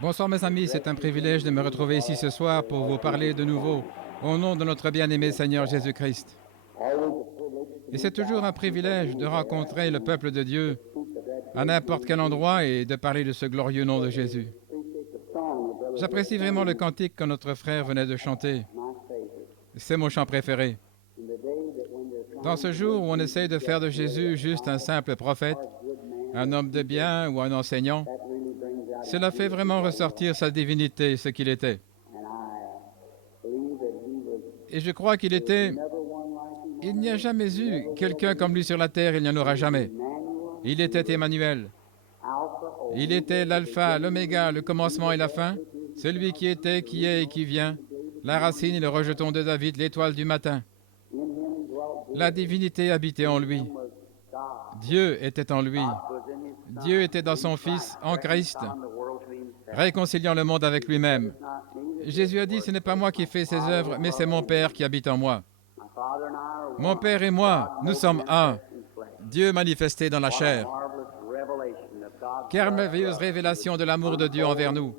Bonsoir mes amis, c'est un privilège de me retrouver ici ce soir pour vous parler de nouveau au nom de notre bien-aimé Seigneur Jésus-Christ. Et c'est toujours un privilège de rencontrer le peuple de Dieu à n'importe quel endroit et de parler de ce glorieux nom de Jésus. J'apprécie vraiment le cantique que notre frère venait de chanter. C'est mon chant préféré. Dans ce jour où on essaye de faire de Jésus juste un simple prophète, un homme de bien ou un enseignant, cela fait vraiment ressortir sa divinité, ce qu'il était. Et je crois qu'il était... Il n'y a jamais eu quelqu'un comme lui sur la terre, il n'y en aura jamais. Il était Emmanuel. Il était l'alpha, l'oméga, le commencement et la fin, celui qui était, qui est et qui vient, la racine et le rejeton de David, l'étoile du matin. La divinité habitait en lui. Dieu était en lui. Dieu était dans son Fils, en Christ, réconciliant le monde avec lui-même. Jésus a dit, ce n'est pas moi qui fais ces œuvres, mais c'est mon Père qui habite en moi. Mon Père et moi, nous sommes un. Dieu manifesté dans la chair. Quelle merveilleuse révélation de l'amour de Dieu envers nous.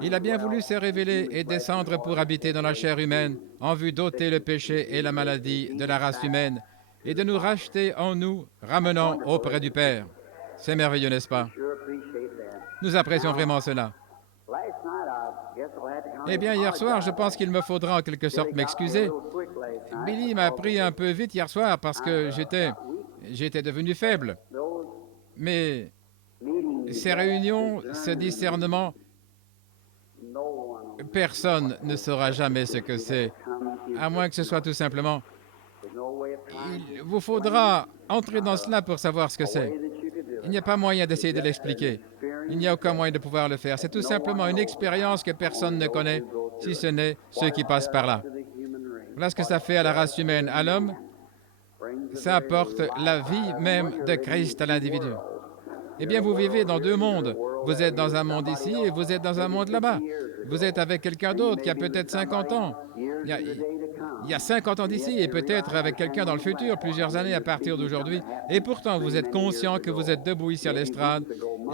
Il a bien voulu se révéler et descendre pour habiter dans la chair humaine, en vue d'ôter le péché et la maladie de la race humaine, et de nous racheter en nous, ramenant auprès du Père. C'est merveilleux, n'est-ce pas? Nous apprécions vraiment cela. Eh bien, hier soir, je pense qu'il me faudra en quelque sorte m'excuser. Billy m'a pris un peu vite hier soir parce que j'étais devenu faible. Mais ces réunions, ce discernement, personne ne saura jamais ce que c'est, à moins que ce soit tout simplement... Il vous faudra entrer dans cela pour savoir ce que c'est. Il n'y a pas moyen d'essayer de l'expliquer. Il n'y a aucun moyen de pouvoir le faire. C'est tout simplement une expérience que personne ne connaît, si ce n'est ceux qui passent par là. Voilà ce que ça fait à la race humaine, à l'homme. Ça apporte la vie même de Christ à l'individu. Eh bien, vous vivez dans deux mondes. Vous êtes dans un monde ici et vous êtes dans un monde là-bas. Vous êtes avec quelqu'un d'autre qui a peut-être 50 ans. Il y a 50 ans d'ici et peut-être avec quelqu'un dans le futur, plusieurs années à partir d'aujourd'hui. Et pourtant, vous êtes conscient que vous êtes debout ici à l'estrade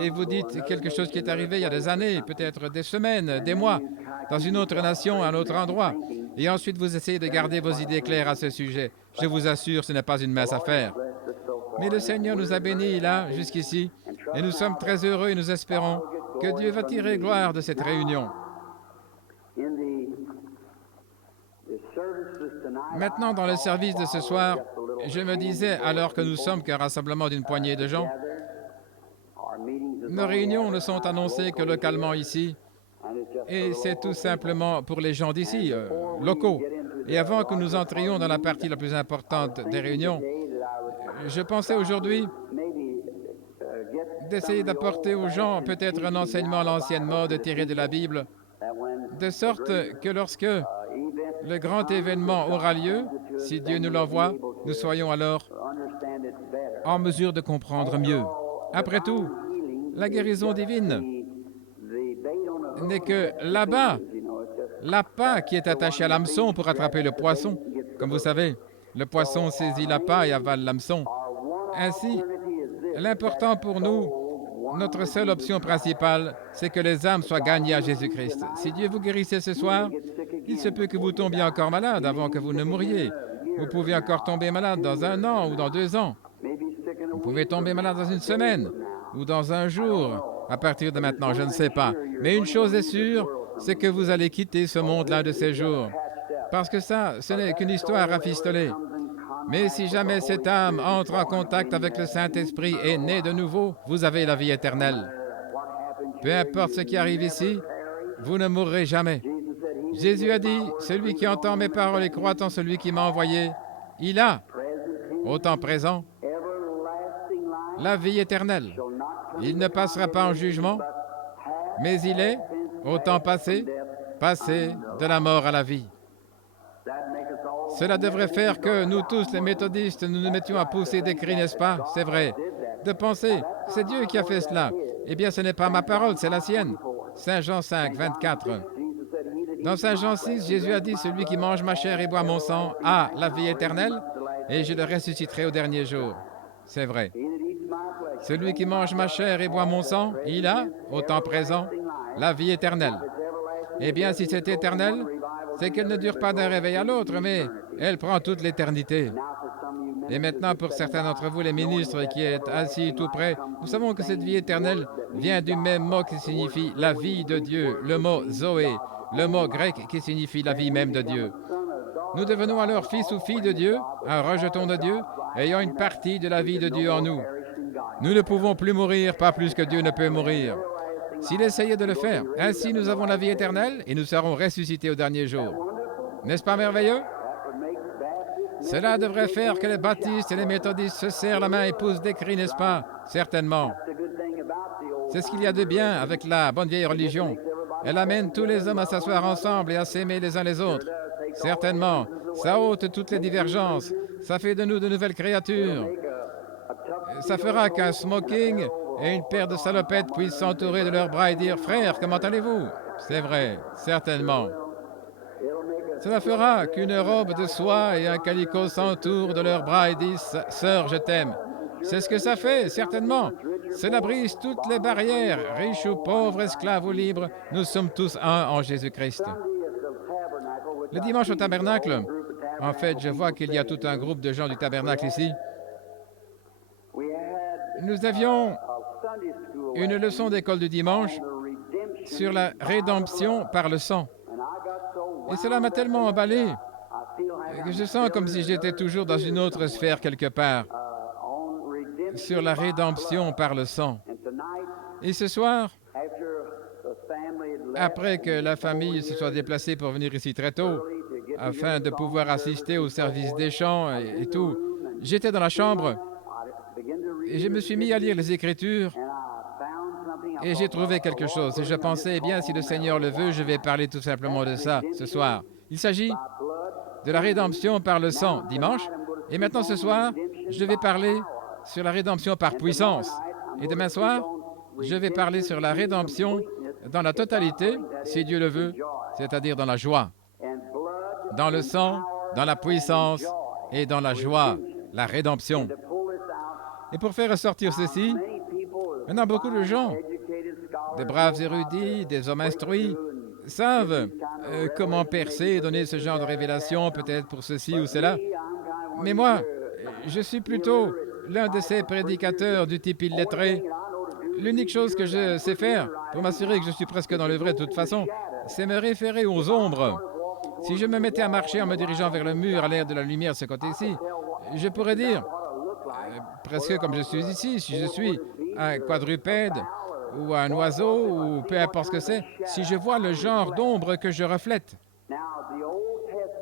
et vous dites quelque chose qui est arrivé il y a des années, peut-être des semaines, des mois, dans une autre nation, à un autre endroit. Et ensuite, vous essayez de garder vos idées claires à ce sujet. Je vous assure, ce n'est pas une mince affaire. Mais le Seigneur nous a bénis là, jusqu'ici, et nous sommes très heureux et nous espérons que Dieu va tirer gloire de cette réunion. Maintenant, dans le service de ce soir, je me disais, alors que nous sommes qu'un rassemblement d'une poignée de gens, nos réunions ne sont annoncées que localement ici, et c'est tout simplement pour les gens d'ici, locaux. Et avant que nous entrions dans la partie la plus importante des réunions, je pensais aujourd'hui d'essayer d'apporter aux gens peut-être un enseignement à l'ancienne mode tiré de la Bible, de sorte que lorsque le grand événement aura lieu, si Dieu nous l'envoie, nous soyons alors en mesure de comprendre mieux. Après tout, la guérison divine n'est que là-bas, l'appât qui est attaché à l'hameçon pour attraper le poisson. Comme vous savez, le poisson saisit l'appât et avale l'hameçon. Ainsi, l'important pour nous, notre seule option principale, c'est que les âmes soient gagnées à Jésus-Christ. Si Dieu vous guérissait ce soir, il se peut que vous tombiez encore malade avant que vous ne mouriez. Vous pouvez encore tomber malade dans 1 an ou dans 2 ans. Vous pouvez tomber malade dans 1 semaine ou dans 1 jour. À partir de maintenant, je ne sais pas. Mais une chose est sûre, c'est que vous allez quitter ce monde l'un de ces jours. Parce que ça, ce n'est qu'une histoire rafistolée. Mais si jamais cette âme entre en contact avec le Saint-Esprit et naît de nouveau, vous avez la vie éternelle. Peu importe ce qui arrive ici, vous ne mourrez jamais. Jésus a dit, celui qui entend mes paroles et croit en celui qui m'a envoyé, il a, au temps présent, la vie éternelle. Il ne passera pas en jugement, mais il est, au temps passé, passé de la mort à la vie. Cela devrait faire que nous tous, les méthodistes, nous nous mettions à pousser des cris, n'est-ce pas? C'est vrai. De penser, c'est Dieu qui a fait cela. Eh bien, ce n'est pas ma parole, c'est la sienne. Saint Jean 5, 24. Dans Saint Jean 6, Jésus a dit, celui qui mange ma chair et boit mon sang a la vie éternelle, et je le ressusciterai au dernier jour. C'est vrai. Celui qui mange ma chair et boit mon sang, il a, au temps présent, la vie éternelle. Eh bien, si c'est éternel, c'est qu'elle ne dure pas d'un réveil à l'autre, mais elle prend toute l'éternité. Et maintenant, pour certains d'entre vous, les ministres qui êtes assis tout près, nous savons que cette vie éternelle vient du même mot qui signifie la vie de Dieu, le mot Zoé, le mot grec qui signifie la vie même de Dieu. Nous devenons alors fils ou filles de Dieu, un rejeton de Dieu, ayant une partie de la vie de Dieu en nous. Nous ne pouvons plus mourir, pas plus que Dieu ne peut mourir. S'il essayait de le faire, ainsi nous avons la vie éternelle et nous serons ressuscités au dernier jour. N'est-ce pas merveilleux? Cela devrait faire que les baptistes et les méthodistes se serrent la main et poussent des cris, n'est-ce pas? Certainement. C'est ce qu'il y a de bien avec la bonne vieille religion. Elle amène tous les hommes à s'asseoir ensemble et à s'aimer les uns les autres. Certainement. Ça ôte toutes les divergences. Ça fait de nous de nouvelles créatures. Ça fera qu'un smoking et une paire de salopettes puissent s'entourer de leurs bras et dire « Frère, comment allez-vous » C'est vrai, certainement. Cela fera qu'une robe de soie et un calicot s'entourent de leurs bras et disent « Sœur, je t'aime ». C'est ce que ça fait, certainement. Cela brise toutes les barrières, riches ou pauvres, esclaves ou libres. Nous sommes tous un en Jésus-Christ. Le dimanche au tabernacle, en fait, je vois qu'il y a tout un groupe de gens du tabernacle ici. Nous avions une leçon d'école du dimanche sur la rédemption par le sang. Et cela m'a tellement emballé que je sens comme si j'étais toujours dans une autre sphère quelque part, sur la rédemption par le sang. Et ce soir, après que la famille se soit déplacée pour venir ici très tôt, afin de pouvoir assister au service des chants et tout, j'étais dans la chambre et je me suis mis à lire les Écritures et j'ai trouvé quelque chose. Et je pensais, eh bien, si le Seigneur le veut, je vais parler tout simplement de ça ce soir. Il s'agit de la rédemption par le sang, dimanche. Et maintenant, ce soir, je vais parler sur la rédemption par puissance. Et demain soir, je vais parler sur la rédemption dans la totalité, si Dieu le veut, c'est-à-dire dans la joie. Dans le sang, dans la puissance et dans la joie, la rédemption. Et pour faire ressortir ceci, maintenant beaucoup de gens, des braves érudits, des hommes instruits, savent comment percer et donner ce genre de révélation, peut-être pour ceci ou cela. Mais moi, je suis plutôt l'un de ces prédicateurs du type illettré. L'unique chose que je sais faire, pour m'assurer que je suis presque dans le vrai de toute façon, c'est me référer aux ombres. Si je me mettais à marcher en me dirigeant vers le mur à l'air de la lumière de ce côté-ci, je pourrais dire, presque comme je suis ici, si je suis un quadrupède ou un oiseau ou peu importe ce que c'est, si je vois le genre d'ombre que je reflète.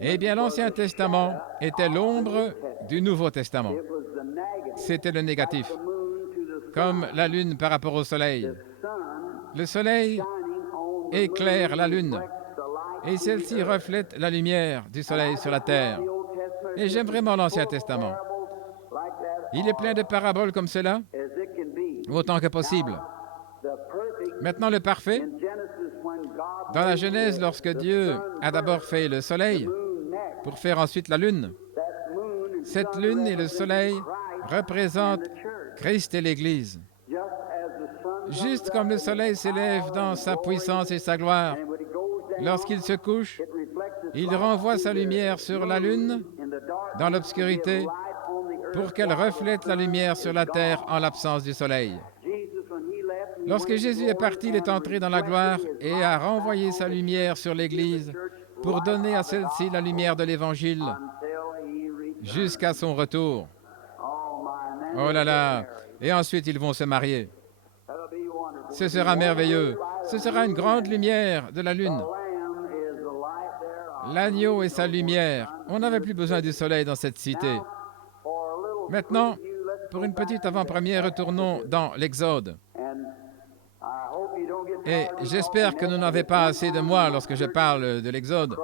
Eh bien, l'Ancien Testament était l'ombre du Nouveau Testament. C'était le négatif, comme la lune par rapport au soleil. Le soleil éclaire la lune et celle-ci reflète la lumière du soleil sur la terre. Et j'aime vraiment l'Ancien Testament. Il est plein de paraboles comme cela, autant que possible. Maintenant, le parfait, dans la Genèse, lorsque Dieu a d'abord fait le soleil pour faire ensuite la lune, cette lune et le soleil représentent Christ et l'Église. Juste comme le soleil s'élève dans sa puissance et sa gloire, lorsqu'il se couche, il renvoie sa lumière sur la lune dans l'obscurité pour qu'elle reflète la lumière sur la terre en l'absence du soleil. Lorsque Jésus est parti, il est entré dans la gloire et a renvoyé sa lumière sur l'Église pour donner à celle-ci la lumière de l'Évangile jusqu'à son retour. Oh là là! Et ensuite, ils vont se marier. Ce sera merveilleux. Ce sera une grande lumière de la lune. L'agneau et sa lumière. On n'avait plus besoin du soleil dans cette cité. Maintenant, pour une petite avant-première, retournons dans l'Exode. Et j'espère que vous n'avez pas assez de moi lorsque je parle de l'Exode.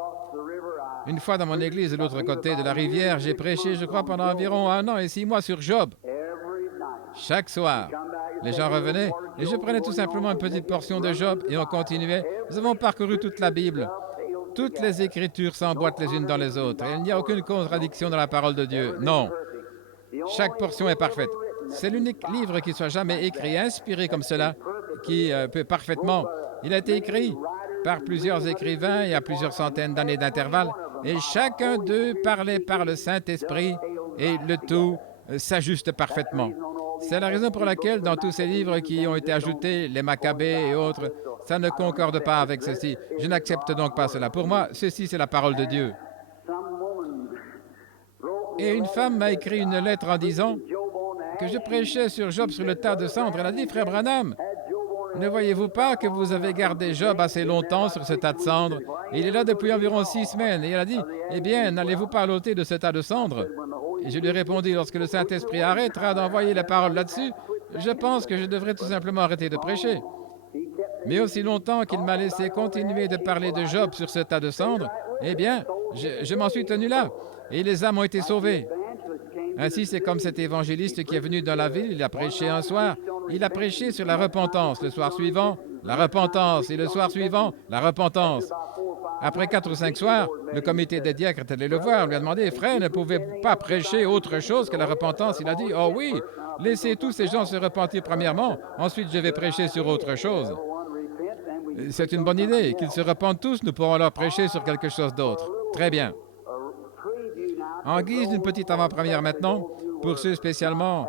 Une fois dans mon église de l'autre côté de la rivière, j'ai prêché, je crois, pendant environ 1 an et 6 mois sur Job. Chaque soir, les gens revenaient et je prenais tout simplement une petite portion de Job et on continuait. Nous avons parcouru toute la Bible. Toutes les Écritures s'emboîtent les unes dans les autres et il n'y a aucune contradiction dans la parole de Dieu. Non. Chaque portion est parfaite. C'est l'unique livre qui soit jamais écrit, inspiré comme cela, qui peut parfaitement. Il a été écrit par plusieurs écrivains et à plusieurs centaines d'années d'intervalle, et chacun d'eux parlait par le Saint-Esprit, et le tout s'ajuste parfaitement. C'est la raison pour laquelle, dans tous ces livres qui ont été ajoutés, les Maccabées et autres, ça ne concorde pas avec ceci. Je n'accepte donc pas cela. Pour moi, ceci, c'est la parole de Dieu. Et une femme m'a écrit une lettre en disant que je prêchais sur Job sur le tas de cendres. Elle a dit, frère Branham, ne voyez-vous pas que vous avez gardé Job assez longtemps sur ce tas de cendres? Il est là depuis environ 6 semaines. Et elle a dit, eh bien, n'allez-vous pas l'ôter de ce tas de cendres? Et je lui ai répondu, lorsque le Saint-Esprit arrêtera d'envoyer la parole là-dessus, je pense que je devrais tout simplement arrêter de prêcher. Mais aussi longtemps qu'il m'a laissé continuer de parler de Job sur ce tas de cendres, eh bien, je m'en suis tenu là. Et les âmes ont été sauvées. Ainsi, c'est comme cet évangéliste qui est venu dans la ville, il a prêché un soir, il a prêché sur la repentance. Le soir suivant, la repentance. Et le soir suivant, la repentance. Après 4 ou 5 soirs, le comité des diacres est allé le voir, lui a demandé, frère, ne pouvez-vous pas prêcher autre chose que la repentance? Il a dit, oh oui, laissez tous ces gens se repentir premièrement, ensuite je vais prêcher sur autre chose. C'est une bonne idée, qu'ils se repentent tous, nous pourrons leur prêcher sur quelque chose d'autre. Très bien. En guise d'une petite avant-première maintenant, pour ceux spécialement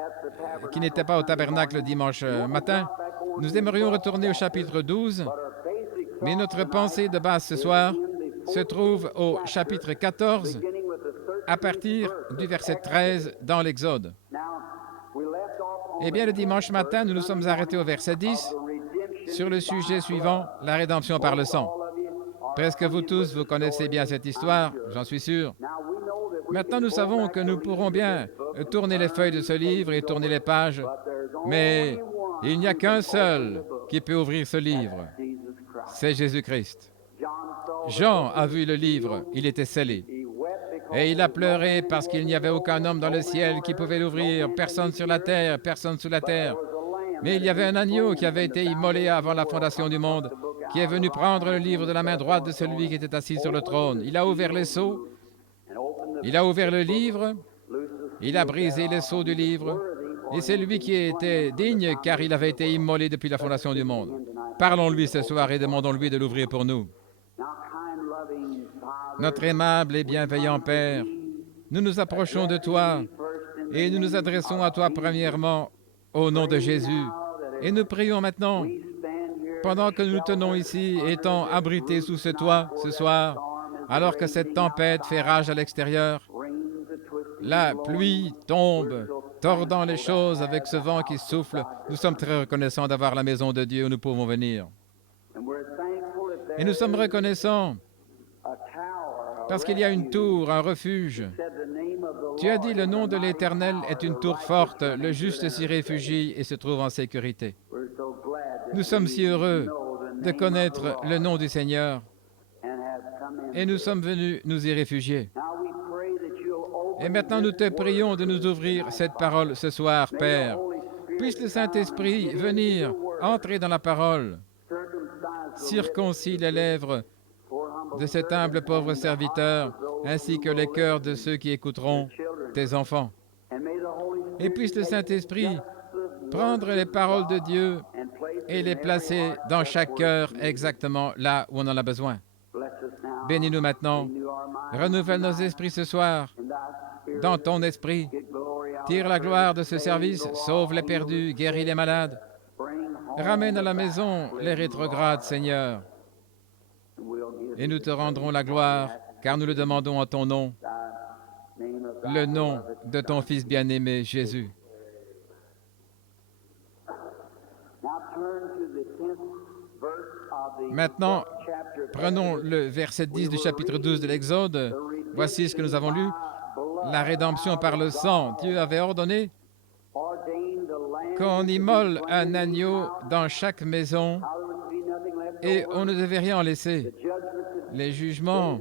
qui n'étaient pas au tabernacle dimanche matin, nous aimerions retourner au chapitre 12, mais notre pensée de base ce soir se trouve au chapitre 14, à partir du verset 13 dans l'Exode. Eh bien, le dimanche matin, nous nous sommes arrêtés au verset 10 sur le sujet suivant, la rédemption par le sang. Presque vous tous, vous connaissez bien cette histoire, j'en suis sûr. Maintenant, nous savons que nous pourrons bien tourner les feuilles de ce livre et tourner les pages, mais il n'y a qu'un seul qui peut ouvrir ce livre, c'est Jésus-Christ. Jean a vu le livre, il était scellé. Et il a pleuré parce qu'il n'y avait aucun homme dans le ciel qui pouvait l'ouvrir, personne sur la terre, personne sous la terre. Mais il y avait un agneau qui avait été immolé avant la fondation du monde, qui est venu prendre le livre de la main droite de celui qui était assis sur le trône. Il a ouvert les sceaux, il a ouvert le livre, il a brisé les sceaux du livre, et c'est lui qui était digne, car il avait été immolé depuis la fondation du monde. Parlons-lui ce soir et demandons-lui de l'ouvrir pour nous. Notre aimable et bienveillant Père, nous nous approchons de toi et nous nous adressons à toi premièrement au nom de Jésus. Et nous prions maintenant, pendant que nous nous tenons ici, étant abrités sous ce toit ce soir, alors que cette tempête fait rage à l'extérieur, la pluie tombe, tordant les choses avec ce vent qui souffle. Nous sommes très reconnaissants d'avoir la maison de Dieu où nous pouvons venir. Et nous sommes reconnaissants parce qu'il y a une tour, un refuge. Tu as dit, le nom de l'Éternel est une tour forte, le juste s'y réfugie et se trouve en sécurité. Nous sommes si heureux de connaître le nom du Seigneur et nous sommes venus nous y réfugier. Et maintenant, nous te prions de nous ouvrir cette parole ce soir, Père. Puisse le Saint-Esprit venir, entrer dans la parole, circoncile les lèvres de cet humble pauvre serviteur, ainsi que les cœurs de ceux qui écouteront, tes enfants. Et puisse le Saint-Esprit prendre les paroles de Dieu et les placer dans chaque cœur exactement là où on en a besoin. Bénis-nous maintenant, renouvelle nos esprits ce soir, dans ton esprit. Tire la gloire de ce service, sauve les perdus, guéris les malades. Ramène à la maison les rétrogrades, Seigneur. Et nous te rendrons la gloire, car nous le demandons en ton nom, le nom de ton Fils bien-aimé, Jésus. Maintenant, prenons le verset 10 du chapitre 12 de l'Exode. Voici ce que nous avons lu. La rédemption par le sang. Dieu avait ordonné qu'on immole un agneau dans chaque maison et on ne devait rien en laisser. Les jugements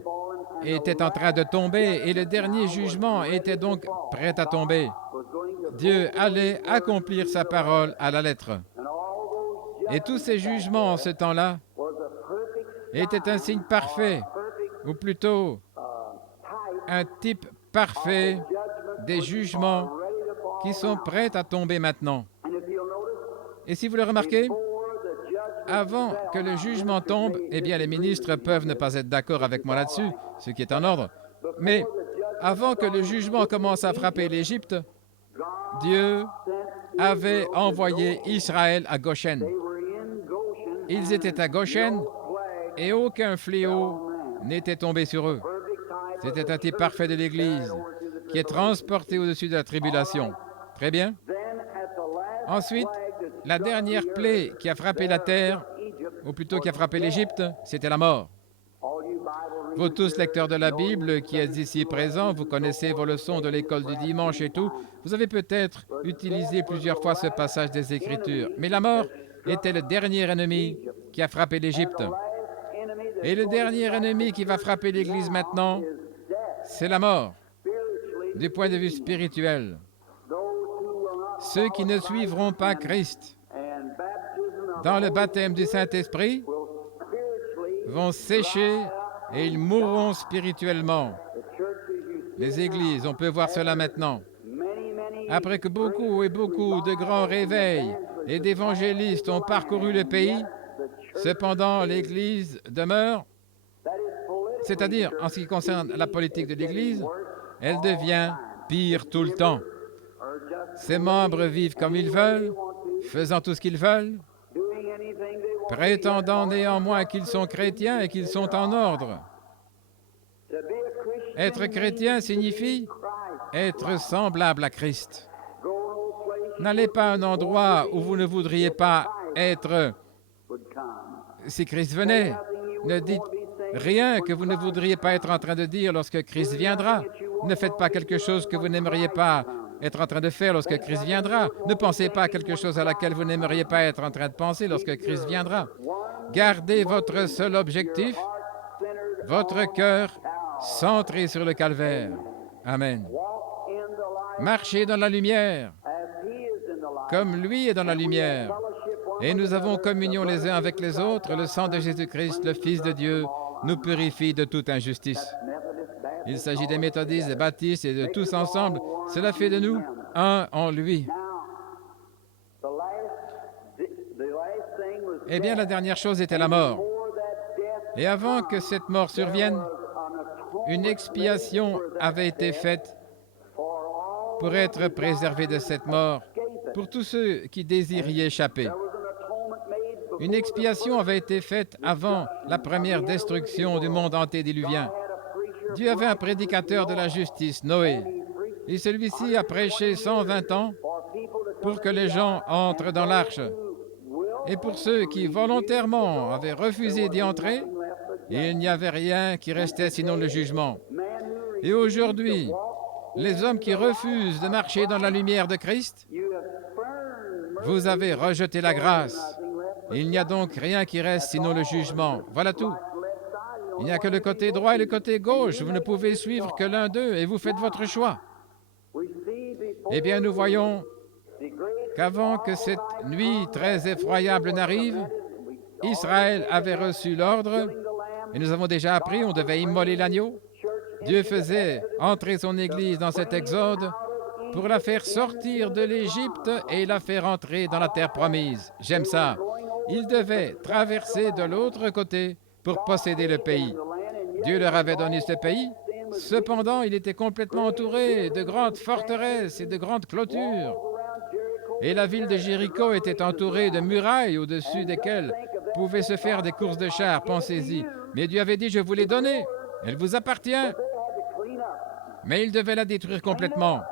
étaient en train de tomber et le dernier jugement était donc prêt à tomber. Dieu allait accomplir sa parole à la lettre. Et tous ces jugements en ce temps-là étaient un signe parfait, ou plutôt un type parfait des jugements qui sont prêtes à tomber maintenant. Et si vous le remarquez, avant que le jugement tombe, eh bien les ministres peuvent ne pas être d'accord avec moi là-dessus, ce qui est en ordre, mais avant que le jugement commence à frapper l'Égypte, Dieu avait envoyé Israël à Goshen. Ils étaient à Goshen et aucun fléau n'était tombé sur eux. C'était un type parfait de l'Église qui est transporté au-dessus de la tribulation. Très bien. Ensuite, la dernière plaie qui a frappé la terre, ou plutôt qui a frappé l'Égypte, c'était la mort. Vous tous lecteurs de la Bible qui êtes ici présents, vous connaissez vos leçons de l'école du dimanche et tout, vous avez peut-être utilisé plusieurs fois ce passage des Écritures. Mais la mort était le dernier ennemi qui a frappé l'Égypte. Et le dernier ennemi qui va frapper l'Église maintenant, c'est la mort, du point de vue spirituel. Ceux qui ne suivront pas Christ dans le baptême du Saint-Esprit vont sécher et ils mourront spirituellement. Les églises, on peut voir cela maintenant. Après que beaucoup et beaucoup de grands réveils et d'évangélistes ont parcouru le pays, cependant l'Église demeure, c'est-à-dire en ce qui concerne la politique de l'Église, elle devient pire tout le temps. Ses membres vivent comme ils veulent, faisant tout ce qu'ils veulent, prétendant néanmoins qu'ils sont chrétiens et qu'ils sont en ordre. Être chrétien signifie être semblable à Christ. N'allez pas à un endroit où vous ne voudriez pas être si Christ venait. Ne dites rien que vous ne voudriez pas être en train de dire lorsque Christ viendra. Ne faites pas quelque chose que vous n'aimeriez pas être en train de faire lorsque Christ viendra. Ne pensez pas à quelque chose à laquelle vous n'aimeriez pas être en train de penser lorsque Christ viendra. Gardez votre seul objectif, votre cœur centré sur le calvaire. Amen. Marchez dans la lumière, comme lui est dans la lumière. Et nous avons communion les uns avec les autres. Le sang de Jésus-Christ, le Fils de Dieu, nous purifie de toute injustice. Il s'agit des méthodistes, des baptistes et de tous ensemble. Cela fait de nous un en lui. Eh bien, la dernière chose était la mort. Et avant que cette mort survienne, une expiation avait été faite pour être préservés de cette mort, pour tous ceux qui désirent y échapper. Une expiation avait été faite avant la première destruction du monde antédiluvien. Dieu avait un prédicateur de la justice, Noé, et celui-ci a prêché 120 ans pour que les gens entrent dans l'arche. Et pour ceux qui volontairement avaient refusé d'y entrer, il n'y avait rien qui restait sinon le jugement. Et aujourd'hui, les hommes qui refusent de marcher dans la lumière de Christ, vous avez rejeté la grâce. Il n'y a donc rien qui reste sinon le jugement. Voilà tout. Il n'y a que le côté droit et le côté gauche. Vous ne pouvez suivre que l'un d'eux et vous faites votre choix. Eh bien, nous voyons qu'avant que cette nuit très effroyable n'arrive, Israël avait reçu l'ordre, et nous avons déjà appris, on devait immoler l'agneau. Dieu faisait entrer son Église dans cet exode pour la faire sortir de l'Égypte et la faire entrer dans la terre promise. J'aime ça. Ils devaient traverser de l'autre côté pour posséder le pays. Dieu leur avait donné ce pays. Cependant, il était complètement entouré de grandes forteresses et de grandes clôtures. Et la ville de Jéricho était entourée de murailles au-dessus desquelles pouvaient se faire des courses de chars, pensez-y. Mais Dieu avait dit, je vous l'ai donnée, elle vous appartient. Mais il devait la détruire complètement.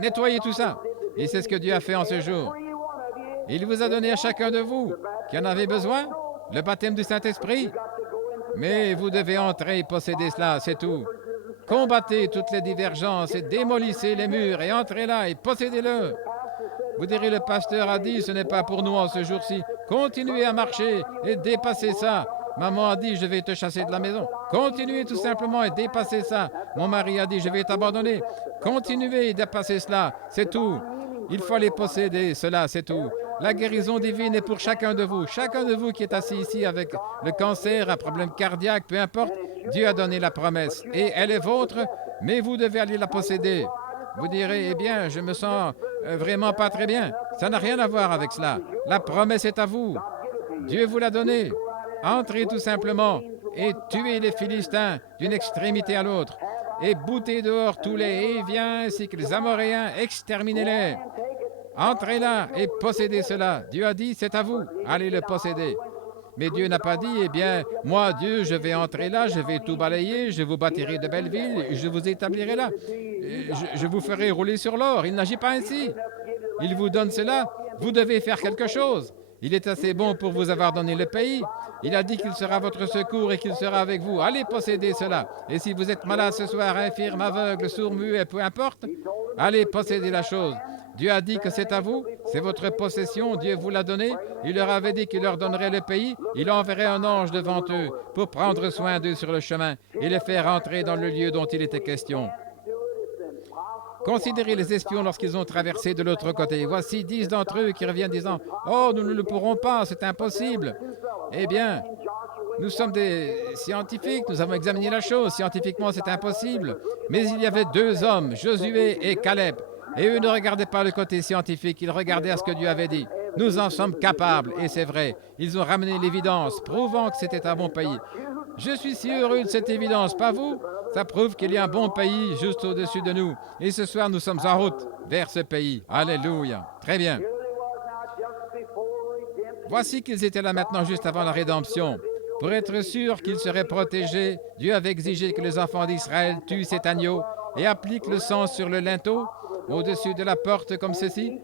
Nettoyer tout ça. Et c'est ce que Dieu a fait en ce jour. Il vous a donné à chacun de vous qui en avait besoin, le baptême du Saint-Esprit. Mais vous devez entrer et posséder cela, c'est tout. Combattez toutes les divergences et démolissez les murs et entrez là et possédez-le. Vous direz, le pasteur a dit, ce n'est pas pour nous en ce jour-ci. Continuez à marcher et dépassez ça. Maman a dit, je vais te chasser de la maison. Continuez tout simplement et dépassez ça. Mon mari a dit, je vais t'abandonner. Continuez et dépassez cela, c'est tout. Il faut les posséder, cela, c'est tout. La guérison divine est pour chacun de vous. Chacun de vous qui est assis ici avec le cancer, un problème cardiaque, peu importe, Dieu a donné la promesse. Et elle est vôtre, mais vous devez aller la posséder. Vous direz, eh bien, je me sens vraiment pas très bien. Ça n'a rien à voir avec cela. La promesse est à vous. Dieu vous l'a donnée. Entrez tout simplement et tuez les Philistins d'une extrémité à l'autre. Et boutez dehors tous les Héviens ainsi que les Amoréens, exterminez-les. Entrez là et possédez cela. Dieu a dit, c'est à vous. Allez le posséder. Mais Dieu n'a pas dit, eh bien, moi, Dieu, je vais entrer là, je vais tout balayer, je vous bâtirai de belles villes, je vous établirai là. Je vous ferai rouler sur l'or. Il n'agit pas ainsi. Il vous donne cela, vous devez faire quelque chose. Il est assez bon pour vous avoir donné le pays. Il a dit qu'il sera votre secours et qu'il sera avec vous. Allez posséder cela. Et si vous êtes malade ce soir, infirme, aveugle, sourd, muet, peu importe, allez posséder la chose. Dieu a dit que c'est à vous, c'est votre possession, Dieu vous l'a donné. Il leur avait dit qu'il leur donnerait le pays. Il enverrait un ange devant eux pour prendre soin d'eux sur le chemin et les faire entrer dans le lieu dont il était question. Considérez les espions lorsqu'ils ont traversé de l'autre côté. Voici 10 d'entre eux qui reviennent disant « Oh, nous ne le pourrons pas, c'est impossible. » Eh bien, nous sommes des scientifiques, nous avons examiné la chose. Scientifiquement, c'est impossible. Mais il y avait 2 hommes, Josué et Caleb. Et eux ne regardaient pas le côté scientifique, ils regardaient à ce que Dieu avait dit. Nous en sommes capables, et c'est vrai. Ils ont ramené l'évidence, prouvant que c'était un bon pays. Je suis si heureux de cette évidence, pas vous? Ça prouve qu'il y a un bon pays juste au-dessus de nous. Et ce soir, nous sommes en route vers ce pays. Alléluia. Très bien. Voici qu'ils étaient là maintenant juste avant la rédemption. Pour être sûr qu'ils seraient protégés, Dieu avait exigé que les enfants d'Israël tuent cet agneau et appliquent le sang sur le linteau, au-dessus de la porte comme ceci,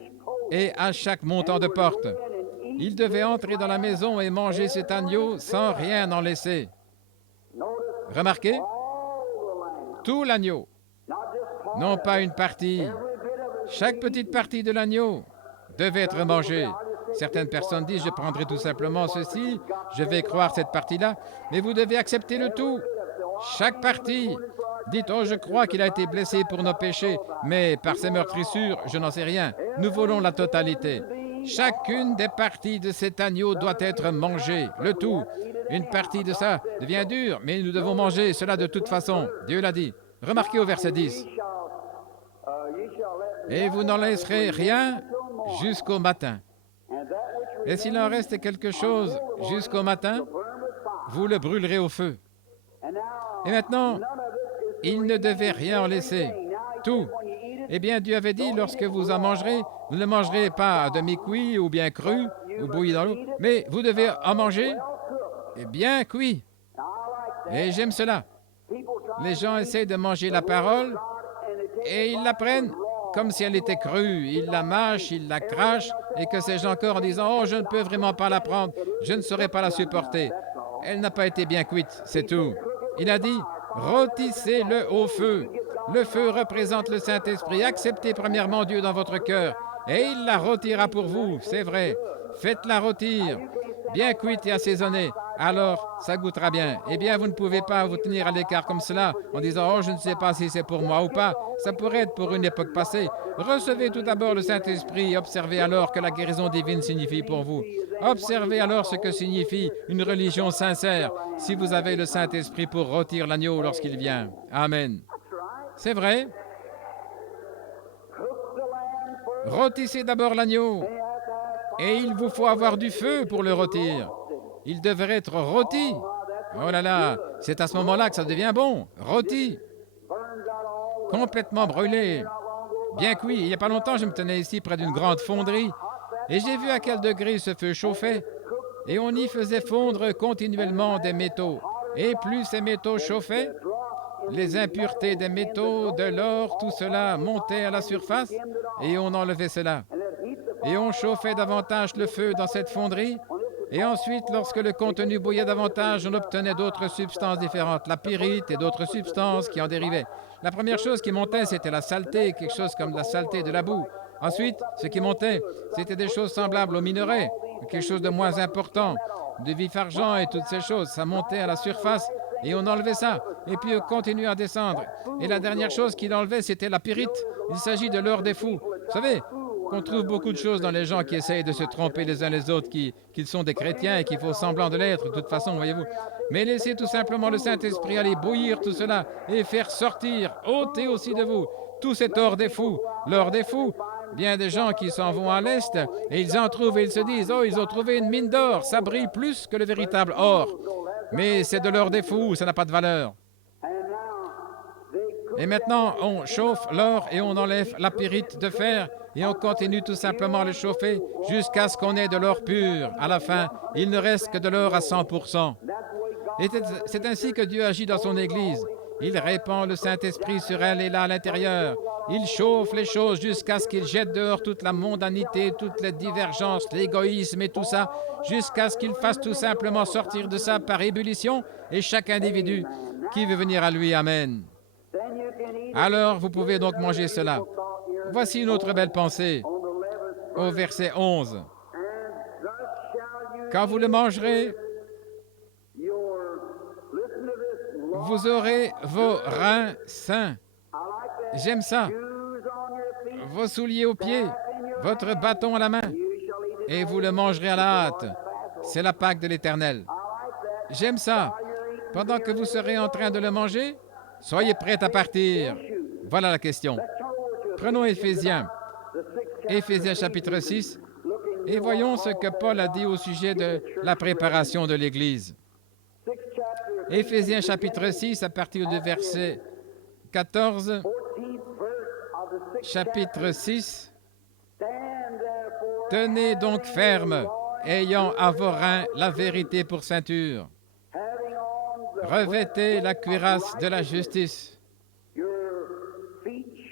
et à chaque montant de porte. Ils devaient entrer dans la maison et manger cet agneau sans rien en laisser. Remarquez, tout l'agneau, non pas une partie. Chaque petite partie de l'agneau devait être mangée. Certaines personnes disent, je prendrai tout simplement ceci, je vais croire cette partie-là, mais vous devez accepter le tout. Chaque partie. Dites, oh, je crois qu'il a été blessé pour nos péchés, mais par ses meurtrissures, je n'en sais rien. Nous voulons la totalité. Chacune des parties de cet agneau doit être mangée, le tout. Une partie de ça devient dure, mais nous devons manger cela de toute façon. Dieu l'a dit. Remarquez au verset 10. Et vous n'en laisserez rien jusqu'au matin. Et s'il en reste quelque chose jusqu'au matin, vous le brûlerez au feu. Et maintenant, il ne devait rien en laisser. Tout. Eh bien, Dieu avait dit, lorsque vous en mangerez, vous ne le mangerez pas à demi-cuit ou bien cru ou bouilli dans l'eau, mais vous devez en manger bien cuit. Et j'aime cela. Les gens essaient de manger la parole et ils la prennent comme si elle était crue. Ils la mâchent, ils la crachent, et que sais-je encore en disant « Oh, je ne peux vraiment pas la prendre, je ne saurais pas la supporter. » Elle n'a pas été bien cuite, c'est tout. Il a dit « Rôtissez-le au feu. » Le feu représente le Saint-Esprit. Acceptez premièrement Dieu dans votre cœur, et il la rôtira pour vous, c'est vrai. Faites-la rôtir, bien cuite et assaisonnée. Alors, ça goûtera bien. Eh bien, vous ne pouvez pas vous tenir à l'écart comme cela, en disant « Oh, je ne sais pas si c'est pour moi ou pas. » Ça pourrait être pour une époque passée. Recevez tout d'abord le Saint-Esprit et observez alors que la guérison divine signifie pour vous. Observez alors ce que signifie une religion sincère, si vous avez le Saint-Esprit pour rôtir l'agneau lorsqu'il vient. Amen. C'est vrai. Rôtissez d'abord l'agneau, et il vous faut avoir du feu pour le rôtir. Il devrait être rôti. Oh là là, c'est à ce moment-là que ça devient bon. Rôti. Complètement brûlé. Bien cuit. Il n'y a pas longtemps, je me tenais ici près d'une grande fonderie et j'ai vu à quel degré ce feu chauffait. Et on y faisait fondre continuellement des métaux. Et plus ces métaux chauffaient, les impuretés des métaux, de l'or, tout cela montait à la surface et on enlevait cela. Et on chauffait davantage le feu dans cette fonderie. Et ensuite, lorsque le contenu bouillait davantage, on obtenait d'autres substances différentes, la pyrite et d'autres substances qui en dérivaient. La première chose qui montait, c'était la saleté, quelque chose comme la saleté de la boue. Ensuite, ce qui montait, c'était des choses semblables aux minerais, quelque chose de moins important, de vif-argent et toutes ces choses. Ça montait à la surface et on enlevait ça. Et puis on continuait à descendre. Et la dernière chose qu'il enlevait, c'était la pyrite. Il s'agit de l'or des fous. Vous savez, qu'on trouve beaucoup de choses dans les gens qui essayent de se tromper les uns les autres, qu'ils sont des chrétiens et qu'il faut semblant de l'être, de toute façon, voyez-vous. Mais laissez tout simplement le Saint-Esprit aller bouillir tout cela et faire sortir, ôter aussi de vous tout cet or des fous. L'or des fous, bien des gens qui s'en vont à l'Est et ils en trouvent et ils se disent « Oh, ils ont trouvé une mine d'or, ça brille plus que le véritable or. » Mais c'est de l'or des fous, ça n'a pas de valeur. Et maintenant, on chauffe l'or et on enlève la pyrite de fer et on continue tout simplement à le chauffer jusqu'à ce qu'on ait de l'or pur. À la fin, il ne reste que de l'or à 100%. Et c'est ainsi que Dieu agit dans son Église. Il répand le Saint-Esprit sur elle et là à l'intérieur. Il chauffe les choses jusqu'à ce qu'il jette dehors toute la mondanité, toutes les divergences, l'égoïsme et tout ça, jusqu'à ce qu'il fasse tout simplement sortir de ça par ébullition et chaque individu qui veut venir à lui. Amen. Alors, vous pouvez donc manger cela. Voici une autre belle pensée au verset 11. Quand vous le mangerez, vous aurez vos reins sains. J'aime ça. Vos souliers aux pieds, votre bâton à la main, et vous le mangerez à la hâte. C'est la Pâque de l'Éternel. J'aime ça. Pendant que vous serez en train de le manger, soyez prêts à partir. Voilà la question. Prenons Éphésiens chapitre 6, et voyons ce que Paul a dit au sujet de la préparation de l'Église. Éphésiens chapitre 6, à partir du verset 14, chapitre 6. Tenez donc ferme, ayant à vos reins la vérité pour ceinture. Revêtez la cuirasse de la justice.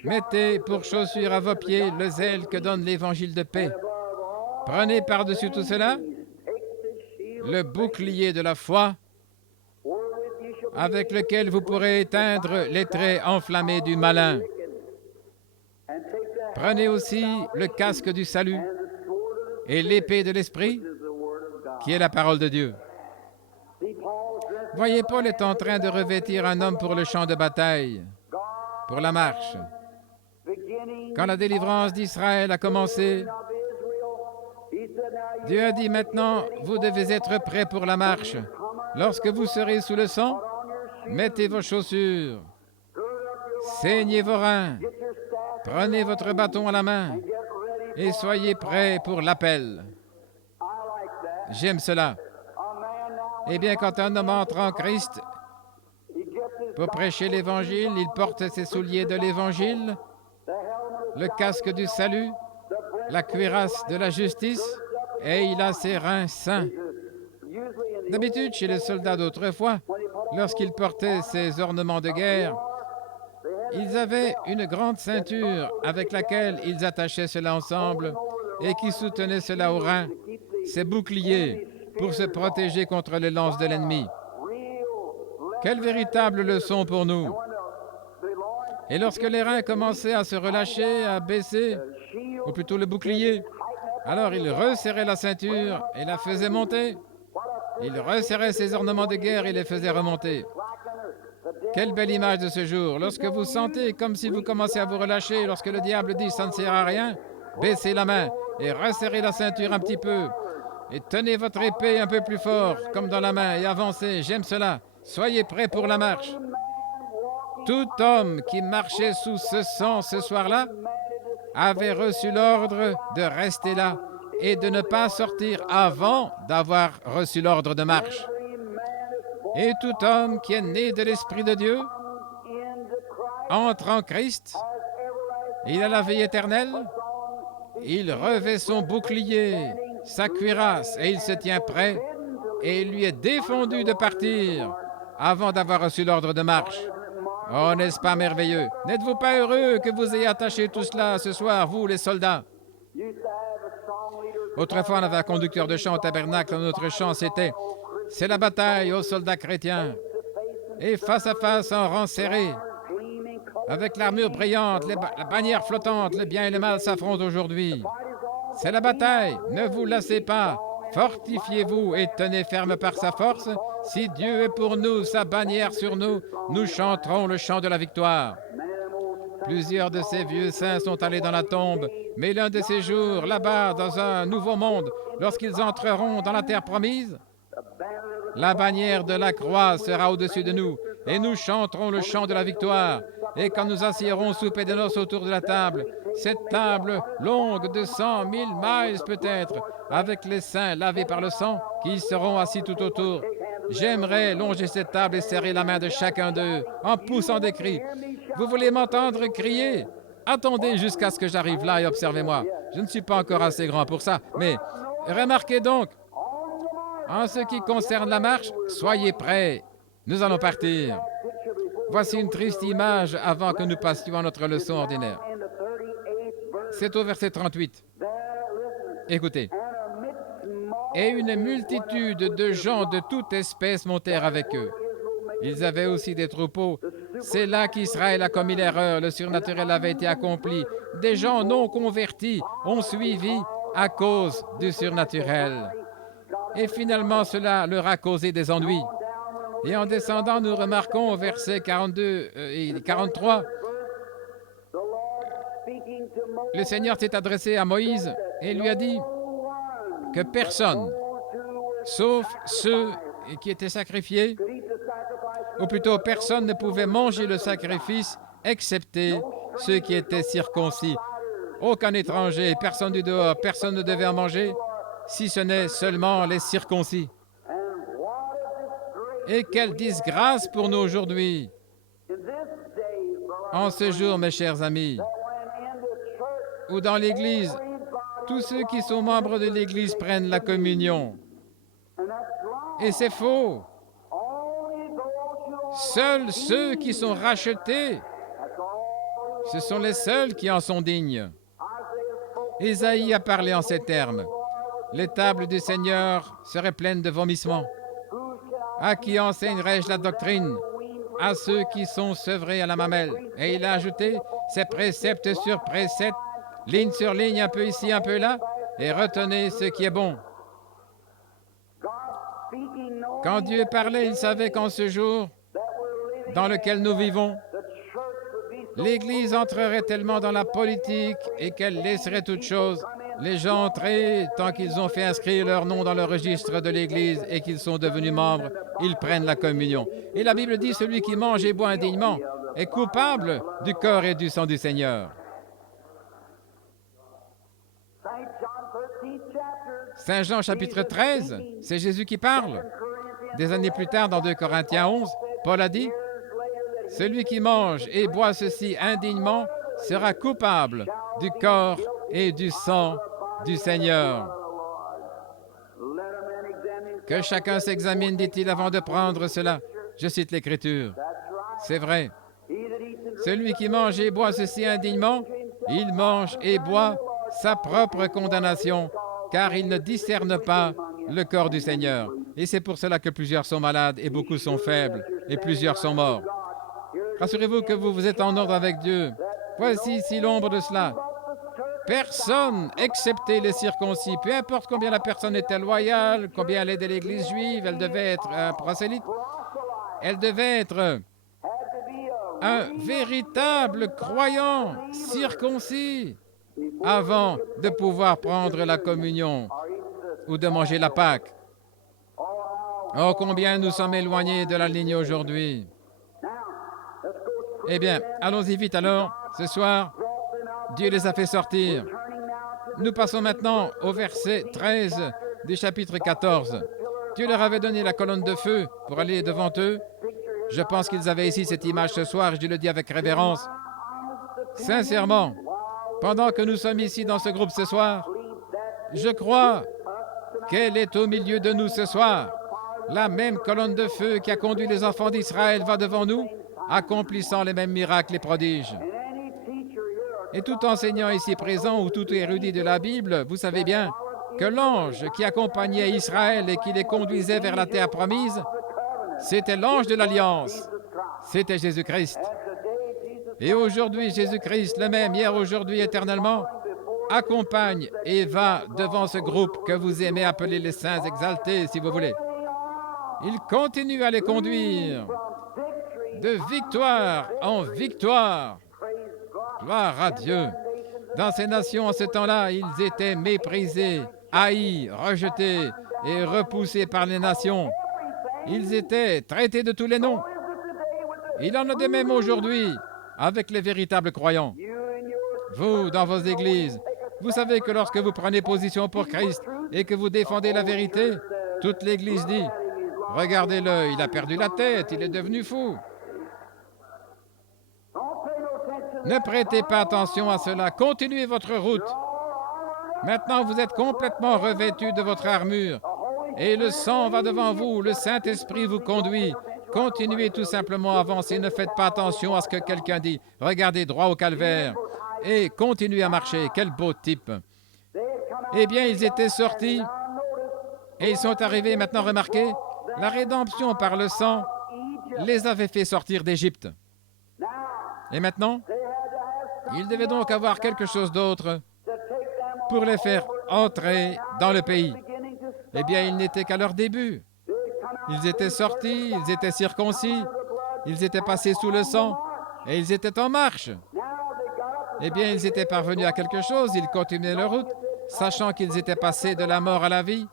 Mettez pour chaussure à vos pieds le zèle que donne l'évangile de paix. Prenez par-dessus tout cela le bouclier de la foi, avec lequel vous pourrez éteindre les traits enflammés du malin. Prenez aussi le casque du salut et l'épée de l'Esprit, qui est la parole de Dieu. Voyez, Paul est en train de revêtir un homme pour le champ de bataille, pour la marche. Quand la délivrance d'Israël a commencé, Dieu a dit maintenant, vous devez être prêts pour la marche. Lorsque vous serez sous le sang, mettez vos chaussures, saignez vos reins, prenez votre bâton à la main et soyez prêts pour l'appel. J'aime cela. Eh bien, quand un homme entre en Christ pour prêcher l'Évangile, il porte ses souliers de l'Évangile, le casque du salut, la cuirasse de la justice, et il a ses reins sains. D'habitude, chez les soldats d'autrefois, lorsqu'ils portaient ces ornements de guerre, ils avaient une grande ceinture avec laquelle ils attachaient cela ensemble et qui soutenait cela aux reins, ces boucliers pour se protéger contre les lances de l'ennemi. Quelle véritable leçon pour nous! Et lorsque les reins commençaient à se relâcher, à baisser, ou plutôt le bouclier, alors il resserrait la ceinture et la faisait monter. Il resserrait ses ornements de guerre et les faisait remonter. Quelle belle image de ce jour! Lorsque vous sentez comme si vous commencez à vous relâcher, lorsque le diable dit « ça ne sert à rien », baissez la main et resserrez la ceinture un petit peu. Et tenez votre épée un peu plus fort, comme dans la main, et avancez. J'aime cela. Soyez prêts pour la marche. Tout homme qui marchait sous ce sang ce soir-là avait reçu l'ordre de rester là et de ne pas sortir avant d'avoir reçu l'ordre de marche. Et tout homme qui est né de l'Esprit de Dieu entre en Christ, il a la vie éternelle, il revêt son bouclier, sa cuirasse, et il se tient prêt, et il lui est défendu de partir avant d'avoir reçu l'ordre de marche. Oh, n'est-ce pas merveilleux? N'êtes-vous pas heureux que vous ayez attaché tout cela ce soir, vous, les soldats? Autrefois, on avait un conducteur de chant au tabernacle. Notre chant, c'était « C'est la bataille aux soldats chrétiens. » Et face à face, en rang serré, avec l'armure brillante, la bannière flottante, le bien et le mal s'affrontent aujourd'hui. C'est la bataille. Ne vous lassez pas. Fortifiez-vous et tenez ferme par sa force. Si Dieu est pour nous, sa bannière sur nous, nous chanterons le chant de la victoire. Plusieurs de ces vieux saints sont allés dans la tombe, mais l'un de ces jours, là-bas, dans un nouveau monde, lorsqu'ils entreront dans la terre promise, la bannière de la croix sera au-dessus de nous, et nous chanterons le chant de la victoire. Et quand nous assiérons souper de noces autour de la table, cette table longue de 100 000 miles peut-être, avec les seins lavés par le sang, qui y seront assis tout autour, j'aimerais longer cette table et serrer la main de chacun d'eux, en poussant des cris. Vous voulez m'entendre crier? Attendez jusqu'à ce que j'arrive là et observez-moi. Je ne suis pas encore assez grand pour ça, mais remarquez donc, en ce qui concerne la marche, soyez prêts. Nous allons partir. Voici une triste image avant que nous passions à notre leçon ordinaire. C'est au verset 38. Écoutez. Et une multitude de gens de toute espèce montèrent avec eux. Ils avaient aussi des troupeaux. C'est là qu'Israël a commis l'erreur. Le surnaturel avait été accompli. Des gens non convertis ont suivi à cause du surnaturel. Et finalement, cela leur a causé des ennuis. Et en descendant, nous remarquons au verset 42 et 43, le Seigneur s'est adressé à Moïse et lui a dit que personne, sauf ceux qui étaient sacrifiés, ou plutôt personne ne pouvait manger le sacrifice, excepté ceux qui étaient circoncis. Aucun étranger, personne du dehors, personne ne devait en manger, si ce n'est seulement les circoncis. Et quelle disgrâce pour nous aujourd'hui! En ce jour, mes chers amis, où dans l'Église, tous ceux qui sont membres de l'Église prennent la communion. Et c'est faux. Seuls ceux qui sont rachetés, ce sont les seuls qui en sont dignes. Ésaïe a parlé en ces termes. Les tables du Seigneur seraient pleines de vomissements. À qui enseignerai-je la doctrine? À ceux qui sont sevrés à la mamelle. Et il a ajouté, c'est précepte sur précepte, ligne sur ligne, un peu ici, un peu là, et retenez ce qui est bon. Quand Dieu parlait, il savait qu'en ce jour dans lequel nous vivons, l'Église entrerait tellement dans la politique et qu'elle laisserait toute chose. Les gens entrés, tant qu'ils ont fait inscrire leur nom dans le registre de l'Église et qu'ils sont devenus membres, ils prennent la communion. Et la Bible dit, celui qui mange et boit indignement est coupable du corps et du sang du Seigneur. Saint Jean chapitre 13, c'est Jésus qui parle. Des années plus tard, dans 2 Corinthiens 11, Paul a dit, « Celui qui mange et boit ceci indignement sera coupable du corps et du sang du Seigneur. » Que chacun s'examine, dit-il, avant de prendre cela. Je cite l'Écriture. C'est vrai. Celui qui mange et boit ceci indignement, il mange et boit sa propre condamnation, car il ne discerne pas le corps du Seigneur. Et c'est pour cela que plusieurs sont malades et beaucoup sont faibles et plusieurs sont morts. Rassurez-vous que vous êtes en ordre avec Dieu. Voici ici l'ombre de cela. Personne, excepté les circoncis, peu importe combien la personne était loyale, combien elle aidait l'Église juive, elle devait être un prosélyte, elle devait être un véritable croyant circoncis avant de pouvoir prendre la communion ou de manger la Pâque. Oh, combien nous sommes éloignés de la ligne aujourd'hui. Eh bien, allons-y vite alors. Ce soir, Dieu les a fait sortir. Nous passons maintenant au verset 13 du chapitre 14. Dieu leur avait donné la colonne de feu pour aller devant eux. Je pense qu'ils avaient ici cette image ce soir, et je le dis avec révérence. Sincèrement, pendant que nous sommes ici dans ce groupe ce soir, je crois qu'elle est au milieu de nous ce soir. La même colonne de feu qui a conduit les enfants d'Israël va devant nous, accomplissant les mêmes miracles et prodiges. Et tout enseignant ici présent ou tout érudit de la Bible, vous savez bien que l'ange qui accompagnait Israël et qui les conduisait vers la terre promise, c'était l'ange de l'Alliance, c'était Jésus-Christ. Et aujourd'hui, Jésus-Christ, le même hier, aujourd'hui, éternellement, accompagne et va devant ce groupe que vous aimez appeler les saints exaltés, si vous voulez. Il continue à les conduire de victoire en victoire. Gloire à Dieu. Dans ces nations, en ce temps-là, ils étaient méprisés, haïs, rejetés et repoussés par les nations. Ils étaient traités de tous les noms. Il en est de même aujourd'hui avec les véritables croyants. Vous, dans vos églises, vous savez que lorsque vous prenez position pour Christ et que vous défendez la vérité, toute l'Église dit « Regardez-le, il a perdu la tête, il est devenu fou. » Ne prêtez pas attention à cela, continuez votre route. Maintenant, vous êtes complètement revêtus de votre armure et le sang va devant vous, le Saint-Esprit vous conduit. Continuez tout simplement à avancer, ne faites pas attention à ce que quelqu'un dit. Regardez droit au calvaire et continuez à marcher. Quel beau type! Eh bien, ils étaient sortis et ils sont arrivés, maintenant remarquez, la rédemption par le sang les avait fait sortir d'Égypte. Et maintenant, ils devaient donc avoir quelque chose d'autre pour les faire entrer dans le pays. Eh bien, ils n'étaient qu'à leur début. Ils étaient sortis, ils étaient circoncis, ils étaient passés sous le sang et ils étaient en marche. Eh bien, ils étaient parvenus à quelque chose, ils continuaient leur route, sachant qu'ils étaient passés de la mort à la vie.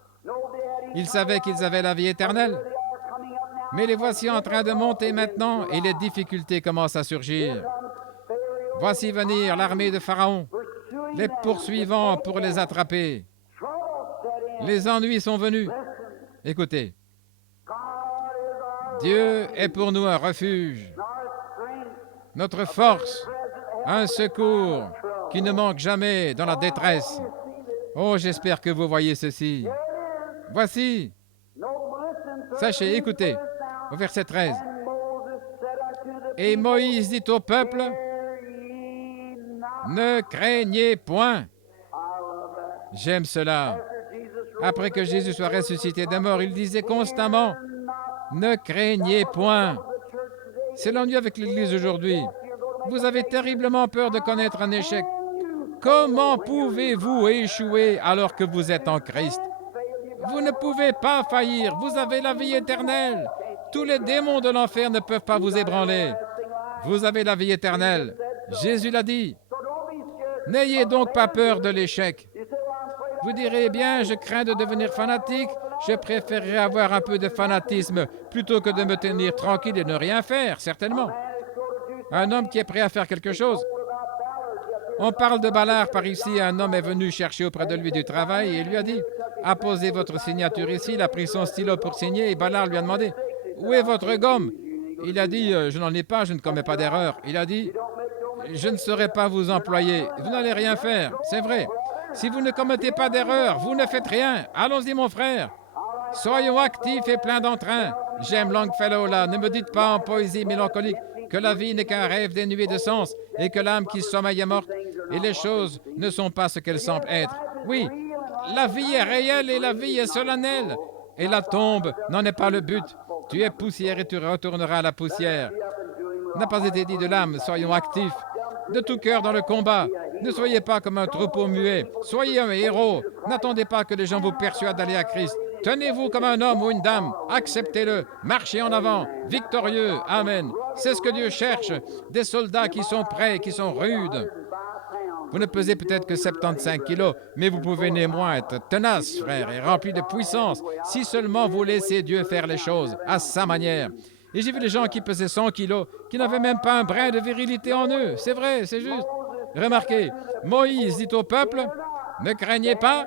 Ils savaient qu'ils avaient la vie éternelle. Mais les voici en train de monter maintenant et les difficultés commencent à surgir. Voici venir l'armée de Pharaon, les poursuivant pour les attraper. Les ennuis sont venus. Écoutez, Dieu est pour nous un refuge, notre force, un secours qui ne manque jamais dans la détresse. Oh, j'espère que vous voyez ceci. Voici, sachez, écoutez, au verset 13. Et Moïse dit au peuple, ne craignez point. J'aime cela. Après que Jésus soit ressuscité des morts, il disait constamment, ne craignez point. C'est l'ennui avec l'Église aujourd'hui. Vous avez terriblement peur de connaître un échec. Comment pouvez-vous échouer alors que vous êtes en Christ? Vous ne pouvez pas faillir. Vous avez la vie éternelle. Tous les démons de l'enfer ne peuvent pas vous ébranler. Vous avez la vie éternelle. Jésus l'a dit. N'ayez donc pas peur de l'échec. Vous direz, bien, je crains de devenir fanatique. Je préférerais avoir un peu de fanatisme plutôt que de me tenir tranquille et ne rien faire, certainement. Un homme qui est prêt à faire quelque chose. On parle de Ballard par ici. Un homme est venu chercher auprès de lui du travail et il lui a dit, apposez votre signature ici. Il a pris son stylo pour signer et Ballard lui a demandé, où est votre gomme? Il a dit, je n'en ai pas, je ne commets pas d'erreur. Il a dit, je ne saurais pas vous employer. Vous n'allez rien faire, c'est vrai. Si vous ne commettez pas d'erreur, vous ne faites rien. Allons-y, mon frère. Soyons actifs et pleins d'entrain. J'aime Longfellow là. Ne me dites pas en poésie mélancolique que la vie n'est qu'un rêve dénué de sens et que l'âme qui sommeille est morte et les choses ne sont pas ce qu'elles semblent être. Oui, la vie est réelle et la vie est solennelle. Et la tombe n'en est pas le but. Tu es poussière et tu retourneras à la poussière. N'a pas été dit de l'âme, soyons actifs. De tout cœur dans le combat. Ne soyez pas comme un troupeau muet. Soyez un héros. N'attendez pas que les gens vous persuadent d'aller à Christ. Tenez-vous comme un homme ou une dame. Acceptez-le. Marchez en avant. Victorieux. Amen. C'est ce que Dieu cherche. Des soldats qui sont prêts, qui sont rudes. Vous ne pesez peut-être que 75 kilos, mais vous pouvez néanmoins être tenace, frère, et rempli de puissance, si seulement vous laissez Dieu faire les choses à sa manière. Et j'ai vu des gens qui pesaient 100 kilos, qui n'avaient même pas un brin de virilité en eux. C'est vrai, c'est juste. Remarquez, Moïse dit au peuple, ne craignez pas,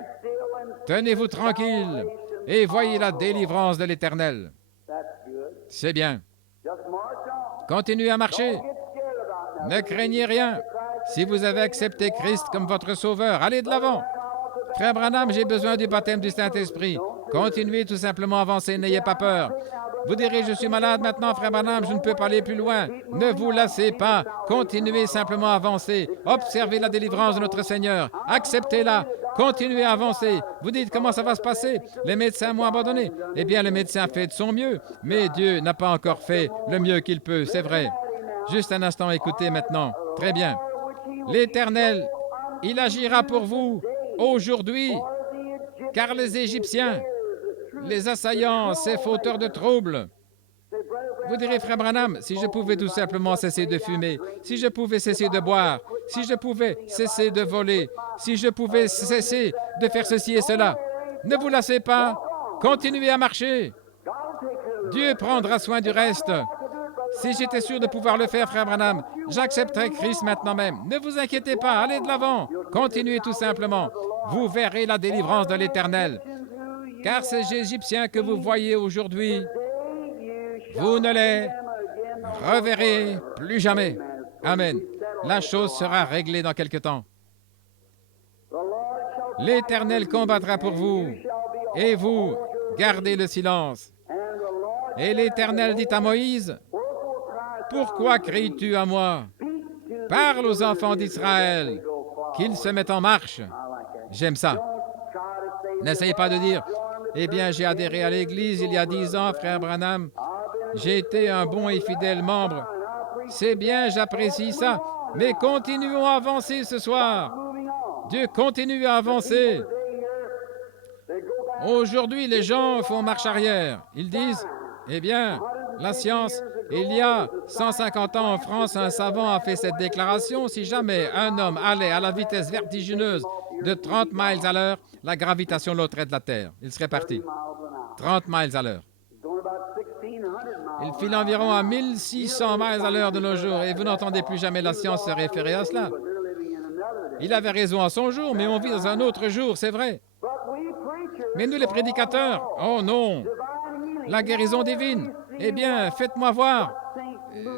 tenez-vous tranquille et voyez la délivrance de l'Éternel. C'est bien. Continuez à marcher. Ne craignez rien. Si vous avez accepté Christ comme votre sauveur, allez de l'avant. Frère Branham, j'ai besoin du baptême du Saint-Esprit. Continuez tout simplement à avancer, n'ayez pas peur. Vous direz, je suis malade maintenant, frère Branham, je ne peux pas aller plus loin. Ne vous lassez pas. Continuez simplement à avancer. Observez la délivrance de notre Seigneur. Acceptez-la. Continuez à avancer. Vous dites, comment ça va se passer? Les médecins m'ont abandonné. Eh bien, le médecin fait de son mieux, mais Dieu n'a pas encore fait le mieux qu'il peut, c'est vrai. Juste un instant, écoutez maintenant. Très bien. L'Éternel, il agira pour vous aujourd'hui, car les Égyptiens, les assaillants, ces fauteurs de troubles. Vous direz, frère Branham, si je pouvais tout simplement cesser de fumer, si je pouvais cesser de boire, si je pouvais cesser de voler, si je pouvais cesser de faire ceci et cela. Ne vous lassez pas, continuez à marcher. Dieu prendra soin du reste. Si j'étais sûr de pouvoir le faire, frère Branham, j'accepterais Christ maintenant même. Ne vous inquiétez pas, allez de l'avant. Continuez tout simplement. Vous verrez la délivrance de l'Éternel. Car ces Égyptiens que vous voyez aujourd'hui, vous ne les reverrez plus jamais. Amen. La chose sera réglée dans quelque temps. L'Éternel combattra pour vous, et vous gardez le silence. Et l'Éternel dit à Moïse, « Pourquoi cries-tu à moi? Parle aux enfants d'Israël, qu'ils se mettent en marche. » J'aime ça. N'essayez pas de dire, « Eh bien, j'ai adhéré à l'Église il y a 10 ans, frère Branham. J'ai été un bon et fidèle membre. C'est bien, j'apprécie ça. Mais continuons à avancer ce soir. Dieu continue à avancer. Aujourd'hui, les gens font marche arrière. Ils disent, eh bien, la science, il y a 150 ans en France, un savant a fait cette déclaration. Si jamais un homme allait à la vitesse vertigineuse de 30 miles à l'heure, la gravitation l'ôterait de la Terre. Il serait parti. 30 miles à l'heure. Il file environ à 1600 miles à l'heure de nos jours et vous n'entendez plus jamais la science se référer à cela. Il avait raison à son jour, mais on vit dans un autre jour, c'est vrai. Mais nous, les prédicateurs, oh non, la guérison divine, eh bien, faites-moi voir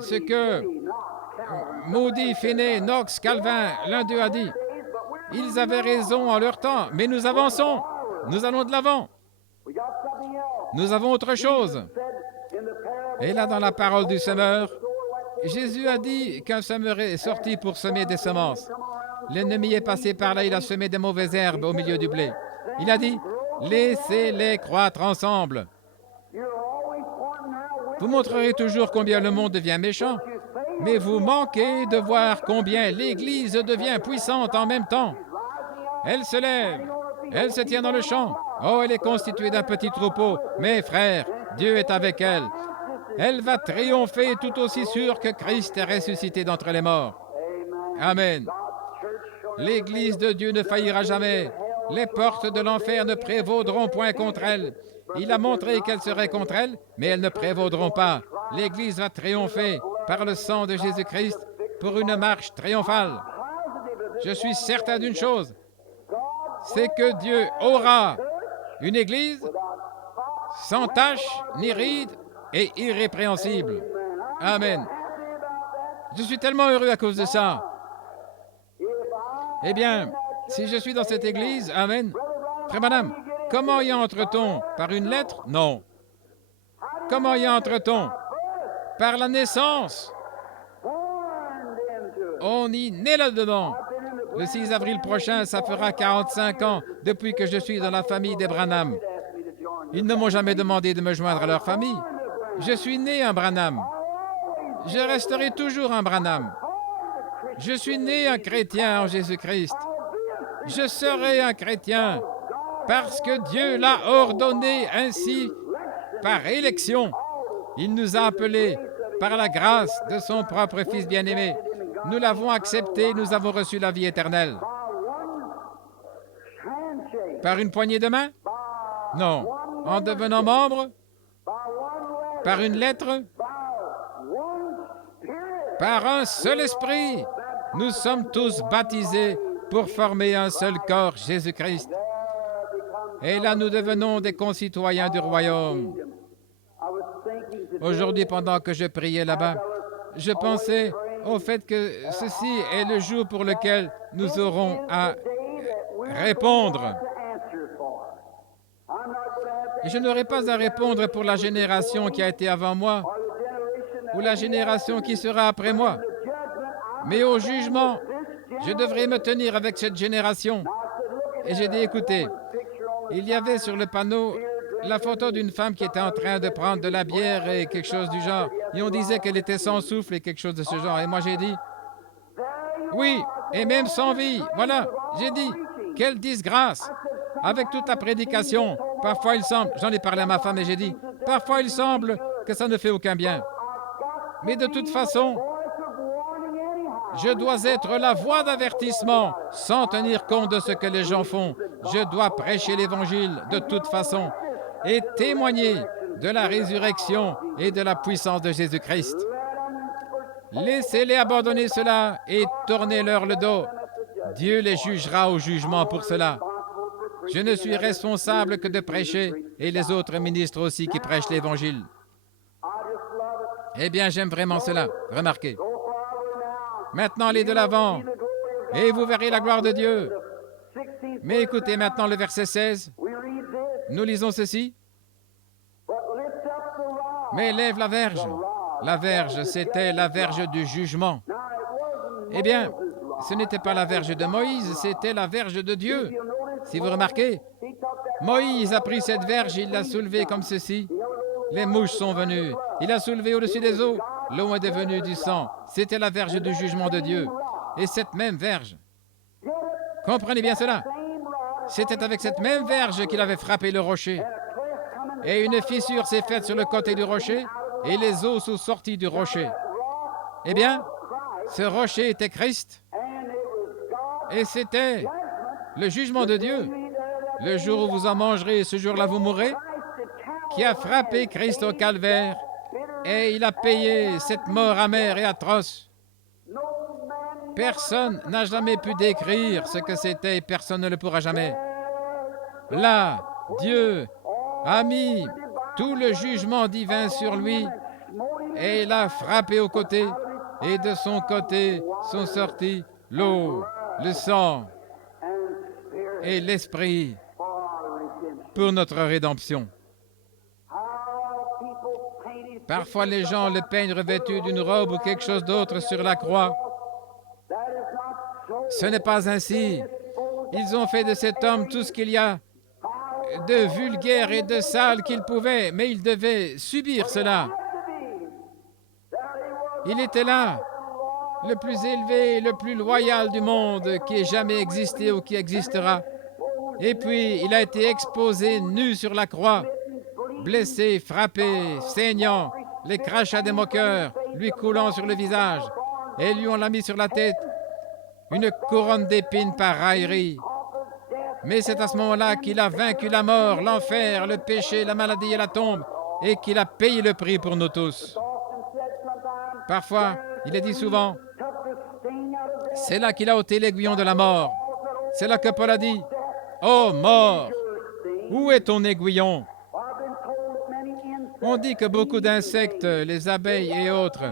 ce que Moody, Finney, Knox, Calvin, l'un d'eux a dit. Ils avaient raison en leur temps, mais nous avançons, nous allons de l'avant. Nous avons autre chose. Et là, dans la parole du semeur, Jésus a dit qu'un semeur est sorti pour semer des semences. L'ennemi est passé par là, il a semé des mauvaises herbes au milieu du blé. Il a dit, laissez-les croître ensemble. Vous montrerez toujours combien le monde devient méchant, mais vous manquez de voir combien l'Église devient puissante en même temps. Elle se lève, elle se tient dans le champ. Oh, elle est constituée d'un petit troupeau, mais frères, Dieu est avec elle. Elle va triompher tout aussi sûr que Christ est ressuscité d'entre les morts. Amen. L'Église de Dieu ne faillira jamais. Les portes de l'enfer ne prévaudront point contre elle. Il a montré qu'elles seraient contre elle, mais elles ne prévaudront pas. L'Église va triompher par le sang de Jésus-Christ pour une marche triomphale. Je suis certain d'une chose, c'est que Dieu aura une Église sans tache ni ride et irrépréhensible. Amen. Je suis tellement heureux à cause de ça. Eh bien, si je suis dans cette Église, Amen. Frère Branham, comment y entre-t-on? Par une lettre? Non. Comment y entre-t-on? Par la naissance. On y naît là-dedans. Le 6 avril prochain, ça fera 45 ans depuis que je suis dans la famille des Branham. Ils ne m'ont jamais demandé de me joindre à leur famille. Je suis né un Branham. Je resterai toujours un Branham. Je suis né un chrétien en Jésus-Christ. Je serai un chrétien parce que Dieu l'a ordonné ainsi par élection. Il nous a appelés par la grâce de son propre Fils bien-aimé. Nous l'avons accepté, nous avons reçu la vie éternelle. Par une poignée de main? Non. En devenant membre? Par une lettre? Par un seul esprit. Nous sommes tous baptisés pour former un seul corps, Jésus-Christ. Et là, nous devenons des concitoyens du royaume. Aujourd'hui, pendant que je priais là-bas, je pensais au fait que ceci est le jour pour lequel nous aurons à répondre. Et je n'aurai pas à répondre pour la génération qui a été avant moi ou la génération qui sera après moi. Mais au jugement, je devrais me tenir avec cette génération. Et j'ai dit, écoutez, il y avait sur le panneau la photo d'une femme qui était en train de prendre de la bière et quelque chose du genre. Et on disait qu'elle était sans souffle et quelque chose de ce genre. Et moi, j'ai dit, oui, et même sans vie. Voilà, j'ai dit, quelle disgrâce. Avec toute la prédication, parfois il semble, j'en ai parlé à ma femme et j'ai dit, parfois il semble que ça ne fait aucun bien. Mais de toute façon, Je dois être la voix d'avertissement sans tenir compte de ce que les gens font. Je dois prêcher l'Évangile de toute façon et témoigner de la résurrection et de la puissance de Jésus-Christ. Laissez-les abandonner cela et tournez-leur le dos. Dieu les jugera au jugement pour cela. Je ne suis responsable que de prêcher et les autres ministres aussi qui prêchent l'Évangile. Eh bien, j'aime vraiment cela. Remarquez. Maintenant, allez de l'avant et vous verrez la gloire de Dieu. Mais écoutez maintenant le verset 16. Nous lisons ceci. Mais lève la verge. La verge, c'était la verge du jugement. Eh bien, ce n'était pas la verge de Moïse, c'était la verge de Dieu. Si vous remarquez, Moïse a pris cette verge, il l'a soulevée comme ceci. Les mouches sont venues. Il a soulevé au-dessus des eaux. L'eau est devenue du sang. C'était la verge du jugement de Dieu. Et cette même verge, comprenez bien cela, c'était avec cette même verge qu'il avait frappé le rocher. Et une fissure s'est faite sur le côté du rocher, et les eaux sont sorties du rocher. Eh bien, ce rocher était Christ, et c'était le jugement de Dieu. Le jour où vous en mangerez, ce jour-là vous mourrez, qui a frappé Christ au calvaire, et il a payé cette mort amère et atroce. Personne n'a jamais pu décrire ce que c'était et personne ne le pourra jamais. Là, Dieu a mis tout le jugement divin sur lui et il a frappé au côté et de son côté sont sortis l'eau, le sang et l'esprit pour notre rédemption. Parfois, les gens le peignent revêtu d'une robe ou quelque chose d'autre sur la croix. Ce n'est pas ainsi. Ils ont fait de cet homme tout ce qu'il y a de vulgaire et de sale qu'il pouvait, mais il devait subir cela. Il était là, le plus élevé, le plus loyal du monde qui ait jamais existé ou qui existera. Et puis, il a été exposé nu sur la croix, blessé, frappé, saignant, les crachats des moqueurs lui coulant sur le visage, et lui on l'a mis sur la tête une couronne d'épines par raillerie. Mais c'est à ce moment-là qu'il a vaincu la mort, l'enfer, le péché, la maladie et la tombe, et qu'il a payé le prix pour nous tous. Parfois, il est dit souvent, c'est là qu'il a ôté l'aiguillon de la mort. C'est là que Paul a dit, « Oh mort, où est ton aiguillon ?» On dit que beaucoup d'insectes, les abeilles et autres,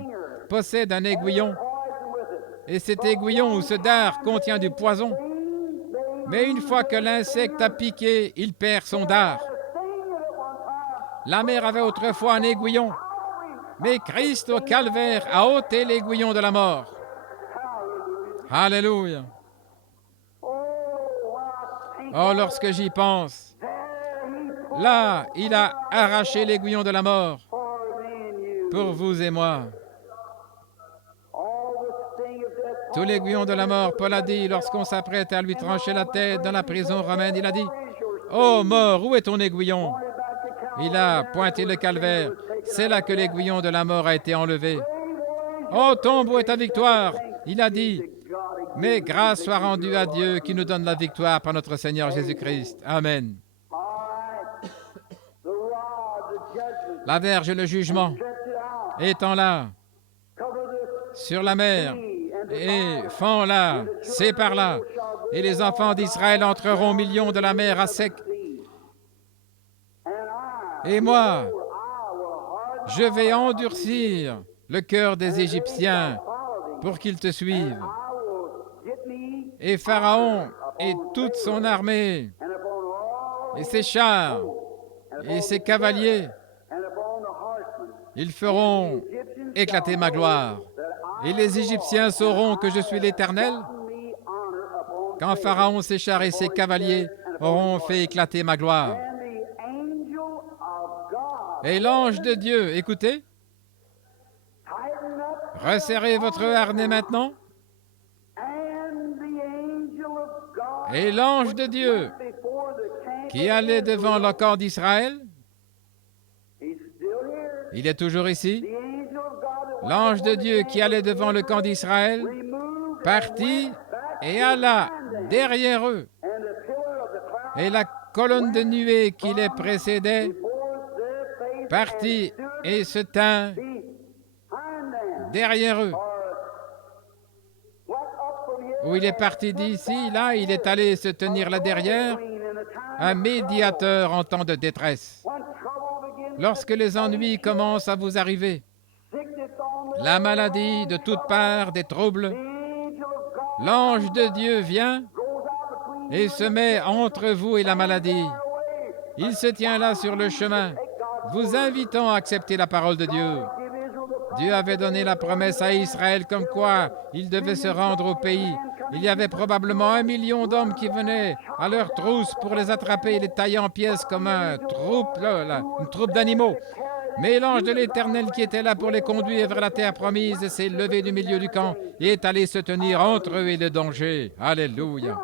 possèdent un aiguillon. Et cet aiguillon ou ce dard contient du poison. Mais une fois que l'insecte a piqué, il perd son dard. La mer avait autrefois un aiguillon, mais Christ au calvaire a ôté l'aiguillon de la mort. Alléluia. Oh, lorsque j'y pense, là, il a arraché l'aiguillon de la mort pour vous et moi. Tout l'aiguillon de la mort, Paul a dit, lorsqu'on s'apprête à lui trancher la tête dans la prison romaine, il a dit, « Oh mort, où est ton aiguillon ?» Il a pointé le calvaire. C'est là que l'aiguillon de la mort a été enlevé. « Oh tombe, où est ta victoire ?» Il a dit, « Mais grâce soit rendue à Dieu qui nous donne la victoire par notre Seigneur Jésus-Christ. Amen. » La verge, le jugement, étant là, sur la mer, et font là, c'est par là, et les enfants d'Israël entreront au milieu de la mer à sec. Et moi, je vais endurcir le cœur des Égyptiens pour qu'ils te suivent. Et Pharaon et toute son armée, et ses chars, et ses cavaliers, ils feront éclater ma gloire. Et les Égyptiens sauront que je suis l'Éternel quand Pharaon, ses chars et ses cavaliers auront fait éclater ma gloire. Et l'ange de Dieu, écoutez, resserrez votre harnais maintenant. Et l'ange de Dieu qui allait devant le camp d'Israël, il est toujours ici. L'ange de Dieu qui allait devant le camp d'Israël partit et alla derrière eux. Et la colonne de nuée qui les précédait partit et se tint derrière eux. Où il est parti d'ici, là, il est allé se tenir là derrière, un médiateur en temps de détresse. Lorsque les ennuis commencent à vous arriver, la maladie de toutes parts, des troubles, l'ange de Dieu vient et se met entre vous et la maladie. Il se tient là sur le chemin, vous invitant à accepter la parole de Dieu. Dieu avait donné la promesse à Israël comme quoi il devait se rendre au pays. Il y avait probablement 1 million d'hommes qui venaient à leur trousse pour les attraper et les tailler en pièces comme une troupe d'animaux. Mais l'ange de l'Éternel qui était là pour les conduire vers la terre promise s'est levé du milieu du camp et est allé se tenir entre eux et le danger. Alléluia.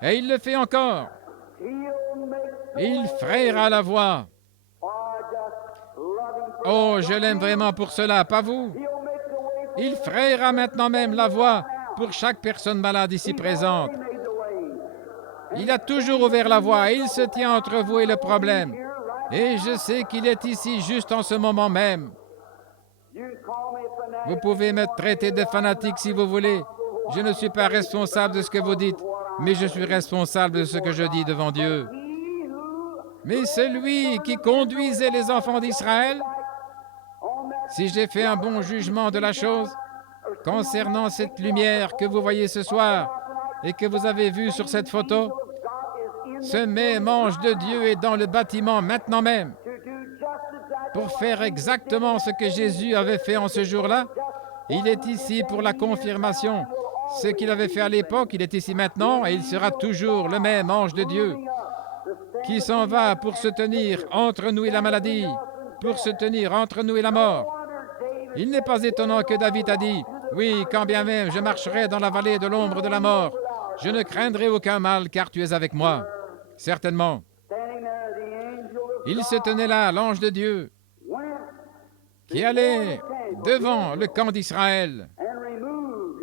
Et il le fait encore. Il frayera la voie. Oh, je l'aime vraiment pour cela, pas vous? Il frayera maintenant même la voie pour chaque personne malade ici présente. Il a toujours ouvert la voie et il se tient entre vous et le problème. Et je sais qu'il est ici juste en ce moment même. Vous pouvez me traiter de fanatique si vous voulez. Je ne suis pas responsable de ce que vous dites, mais je suis responsable de ce que je dis devant Dieu. Mais celui qui conduisait les enfants d'Israël, si j'ai fait un bon jugement de la chose, concernant cette lumière que vous voyez ce soir et que vous avez vue sur cette photo, ce même ange de Dieu est dans le bâtiment maintenant même pour faire exactement ce que Jésus avait fait en ce jour-là. Il est ici pour la confirmation. Ce qu'il avait fait à l'époque, il est ici maintenant et il sera toujours le même ange de Dieu qui s'en va pour se tenir entre nous et la maladie, pour se tenir entre nous et la mort. Il n'est pas étonnant que David a dit, « Oui, quand bien même je marcherai dans la vallée de l'ombre de la mort, je ne craindrai aucun mal, car tu es avec moi. » Certainement. Il se tenait là, l'ange de Dieu, qui allait devant le camp d'Israël.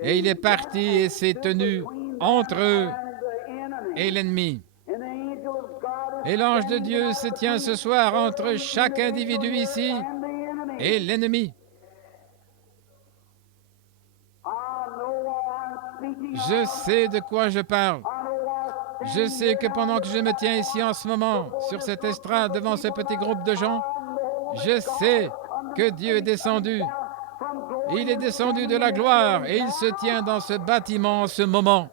Et il est parti et s'est tenu entre eux et l'ennemi. Et l'ange de Dieu se tient ce soir entre chaque individu ici et l'ennemi. Je sais de quoi je parle. Je sais que pendant que je me tiens ici en ce moment, sur cette estrade devant ce petit groupe de gens, je sais que Dieu est descendu. Il est descendu de la gloire et il se tient dans ce bâtiment en ce moment.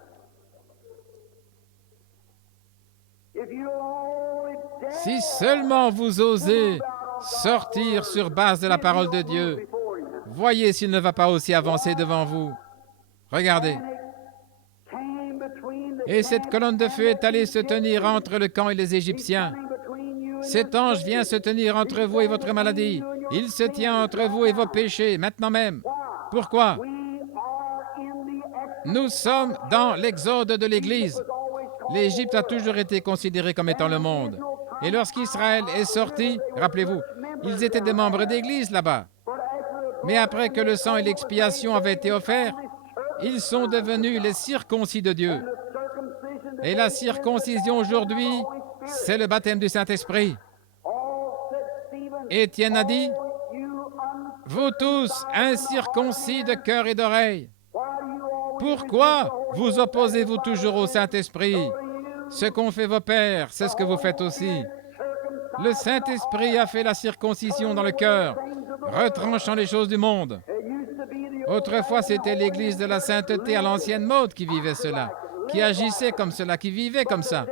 Si seulement vous osez sortir sur base de la parole de Dieu, voyez s'il ne va pas aussi avancer devant vous. Regardez. Et cette colonne de feu est allée se tenir entre le camp et les Égyptiens. Cet ange vient se tenir entre vous et votre maladie. Il se tient entre vous et vos péchés, maintenant même. Pourquoi? Nous sommes dans l'exode de l'Église. L'Égypte a toujours été considérée comme étant le monde. Et lorsqu'Israël est sorti, rappelez-vous, ils étaient des membres d'Église là-bas. Mais après que le sang et l'expiation avaient été offerts, ils sont devenus les circoncis de Dieu. Et la circoncision aujourd'hui, c'est le baptême du Saint-Esprit. Étienne a dit, « Vous tous, incirconcis de cœur et d'oreille, pourquoi vous opposez-vous toujours au Saint-Esprit? Ce qu'ont fait vos pères, c'est ce que vous faites aussi. Le Saint-Esprit a fait la circoncision dans le cœur, retranchant les choses du monde. Autrefois, c'était l'Église de la sainteté à l'ancienne mode qui vivait cela, qui agissait comme cela, qui vivait comme ça.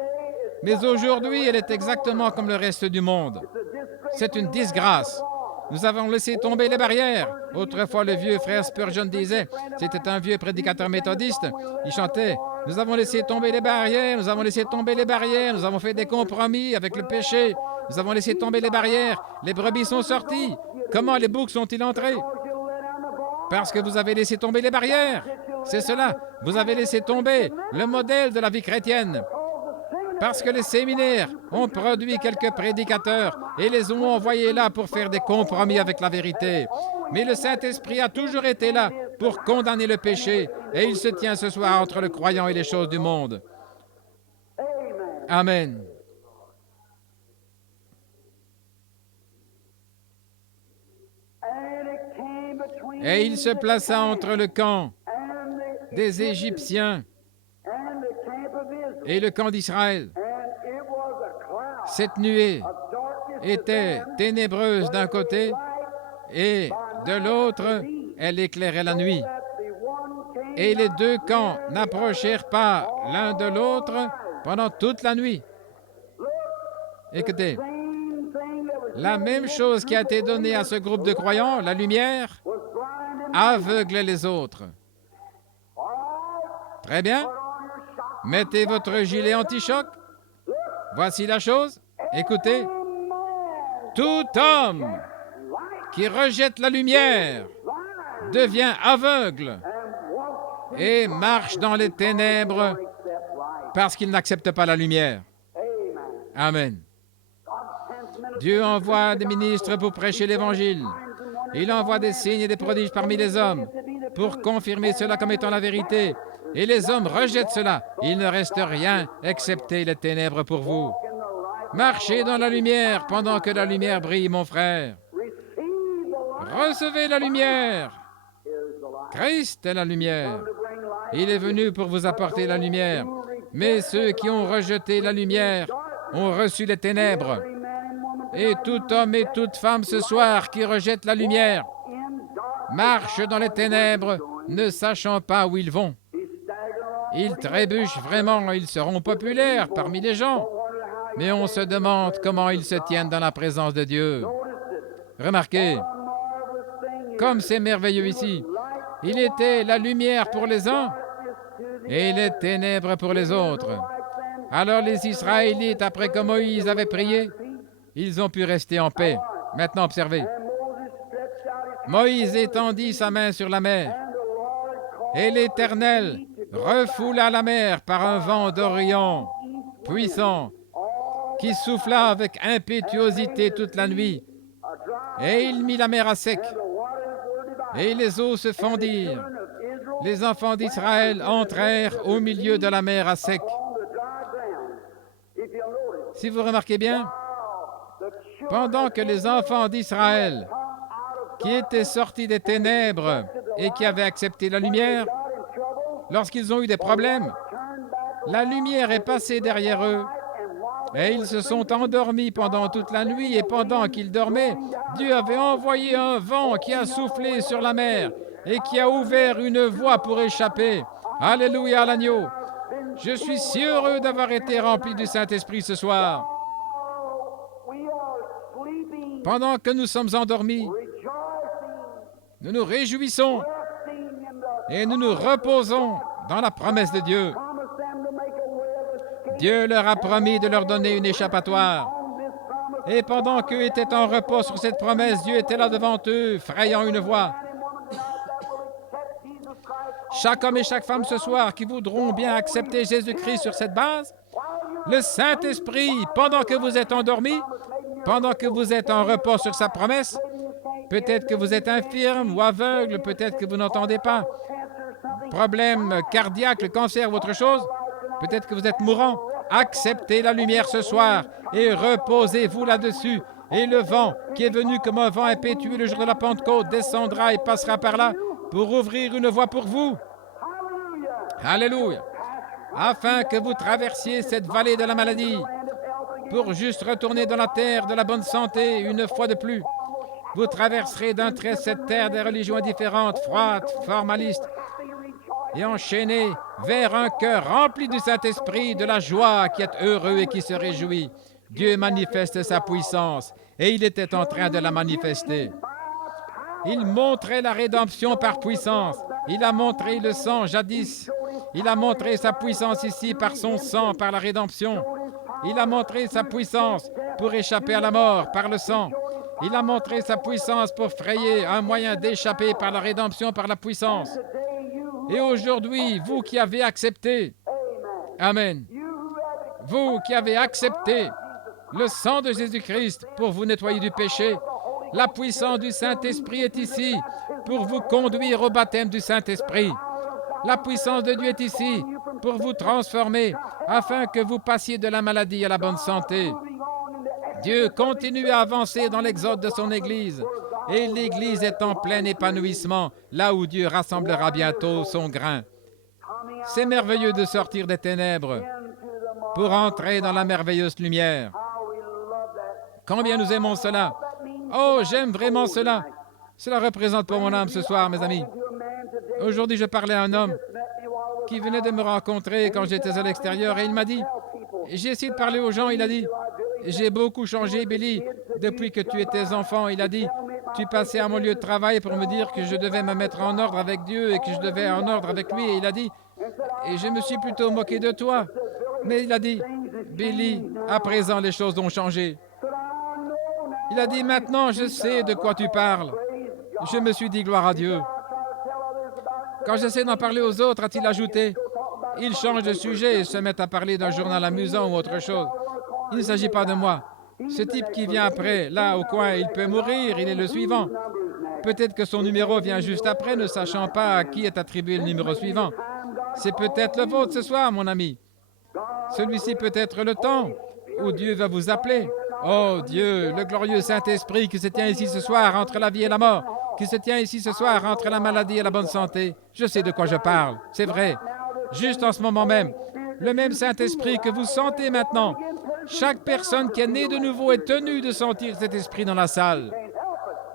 Mais aujourd'hui, elle est exactement comme le reste du monde. C'est une disgrâce. Nous avons laissé tomber les barrières. Autrefois, le vieux frère Spurgeon disait, c'était un vieux prédicateur méthodiste, il chantait, « Nous avons laissé tomber les barrières, nous avons laissé tomber les barrières, nous avons fait des compromis avec le péché, nous avons laissé tomber les barrières, les brebis sont sorties. Comment les boucs sont-ils entrés? Parce que vous avez laissé tomber les barrières. C'est cela, vous avez laissé tomber le modèle de la vie chrétienne. Parce que les séminaires ont produit quelques prédicateurs et les ont envoyés là pour faire des compromis avec la vérité. Mais le Saint-Esprit a toujours été là pour condamner le péché, et il se tient ce soir entre le croyant et les choses du monde. Amen. Et il se plaça entre le camp des Égyptiens et le camp d'Israël. Cette nuée était ténébreuse d'un côté et de l'autre, elle éclairait la nuit. Et les deux camps n'approchèrent pas l'un de l'autre pendant toute la nuit. Écoutez, la même chose qui a été donnée à ce groupe de croyants, la lumière, aveugle les autres. Très bien. Mettez votre gilet anti-choc. Voici la chose. Écoutez. Tout homme qui rejette la lumière devient aveugle et marche dans les ténèbres parce qu'il n'accepte pas la lumière. Amen. Dieu envoie des ministres pour prêcher l'Évangile. Il envoie des signes et des prodiges parmi les hommes pour confirmer cela comme étant la vérité. Et les hommes rejettent cela. Il ne reste rien excepté les ténèbres pour vous. Marchez dans la lumière pendant que la lumière brille, mon frère. Recevez la lumière. Christ est la lumière. Il est venu pour vous apporter la lumière. Mais ceux qui ont rejeté la lumière ont reçu les ténèbres. Et tout homme et toute femme ce soir qui rejette la lumière marche dans les ténèbres, ne sachant pas où ils vont. Ils trébuchent vraiment, ils seront populaires parmi les gens. Mais on se demande comment ils se tiennent dans la présence de Dieu. Remarquez, comme c'est merveilleux ici, il était la lumière pour les uns et les ténèbres pour les autres. Alors les Israélites, après que Moïse avait prié, ils ont pu rester en paix. Maintenant, observez. Moïse étendit sa main sur la mer, et l'Éternel refoula la mer par un vent d'Orient puissant, qui souffla avec impétuosité toute la nuit, et il mit la mer à sec, et les eaux se fendirent. Les enfants d'Israël entrèrent au milieu de la mer à sec. Si vous remarquez bien, pendant que les enfants d'Israël, qui étaient sortis des ténèbres et qui avaient accepté la lumière, lorsqu'ils ont eu des problèmes, la lumière est passée derrière eux et ils se sont endormis pendant toute la nuit, et pendant qu'ils dormaient, Dieu avait envoyé un vent qui a soufflé sur la mer et qui a ouvert une voie pour échapper. Alléluia à l'agneau. Je suis si heureux d'avoir été rempli du Saint-Esprit ce soir. Pendant que nous sommes endormis, nous nous réjouissons et nous nous reposons dans la promesse de Dieu. Dieu leur a promis de leur donner une échappatoire. Et pendant qu'eux étaient en repos sur cette promesse, Dieu était là devant eux, frayant une voie. Chaque homme et chaque femme ce soir qui voudront bien accepter Jésus-Christ sur cette base, le Saint-Esprit, pendant que vous êtes endormis, pendant que vous êtes en repos sur sa promesse, peut-être que vous êtes infirme ou aveugle, peut-être que vous n'entendez pas, problème cardiaque, le cancer ou autre chose, peut-être que vous êtes mourant, acceptez la lumière ce soir et reposez-vous là-dessus. Et le vent, qui est venu comme un vent impétueux le jour de la Pentecôte, descendra et passera par là pour ouvrir une voie pour vous. Alléluia. Afin que vous traversiez cette vallée de la maladie pour juste retourner dans la terre de la bonne santé une fois de plus. Vous traverserez d'un trait cette terre des religions indifférentes, froides, formalistes, et enchaînez vers un cœur rempli du Saint-Esprit, de la joie, qui est heureux et qui se réjouit. Dieu manifeste sa puissance, et il était en train de la manifester. Il montrait la rédemption par puissance. Il a montré le sang jadis. Il a montré sa puissance ici par son sang, par la rédemption. Il a montré sa puissance pour échapper à la mort par le sang. Il a montré sa puissance pour frayer un moyen d'échapper par la rédemption, par la puissance. Et aujourd'hui, vous qui avez accepté, Amen, vous qui avez accepté le sang de Jésus-Christ pour vous nettoyer du péché, La puissance du Saint-Esprit est ici pour vous conduire au baptême du Saint-Esprit. La puissance de Dieu est ici pour vous transformer afin que vous passiez de la maladie à la bonne santé. Dieu continue à avancer dans l'exode de son Église et l'Église est en plein épanouissement là où Dieu rassemblera bientôt son grain. C'est merveilleux de sortir des ténèbres pour entrer dans la merveilleuse lumière. Combien nous aimons cela! Oh, j'aime vraiment cela! Cela représente pour mon âme ce soir, mes amis. Aujourd'hui, je parlais à un homme qui venait de me rencontrer quand j'étais à l'extérieur et il m'a dit, j'ai essayé de parler aux gens, il a dit, j'ai beaucoup changé, Billy, depuis que tu étais enfant. Il a dit, tu passais à mon lieu de travail pour me dire que je devais me mettre en ordre avec Dieu et que je devais en ordre avec lui. Et il a dit, et je me suis plutôt moqué de toi. Mais il a dit, Billy, à présent les choses ont changé. Il a dit, maintenant je sais de quoi tu parles. Je me suis dit, gloire à Dieu. Quand j'essaie d'en parler aux autres, a-t-il ajouté, ils changent de sujet et se mettent à parler d'un journal amusant ou autre chose. Il ne s'agit pas de moi. Ce type qui vient après, là au coin, il peut mourir, il est le suivant. Peut-être que son numéro vient juste après, ne sachant pas à qui est attribué le numéro suivant. C'est peut-être le vôtre ce soir, mon ami. Celui-ci peut être le temps où Dieu va vous appeler. Oh Dieu, le glorieux Saint-Esprit qui se tient ici ce soir entre la vie et la mort, qui se tient ici ce soir entre la maladie et la bonne santé. Je sais de quoi je parle, c'est vrai. Juste en ce moment même, le même Saint-Esprit que vous sentez maintenant, chaque personne qui est née de nouveau est tenue de sentir cet esprit dans la salle.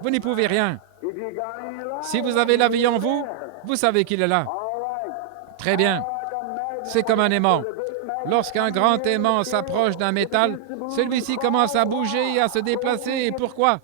Vous n'y pouvez rien. Si vous avez la vie en vous, vous savez qu'il est là. Très bien. C'est comme un aimant. Lorsqu'un grand aimant s'approche d'un métal, celui-ci commence à bouger et à se déplacer. Et pourquoi?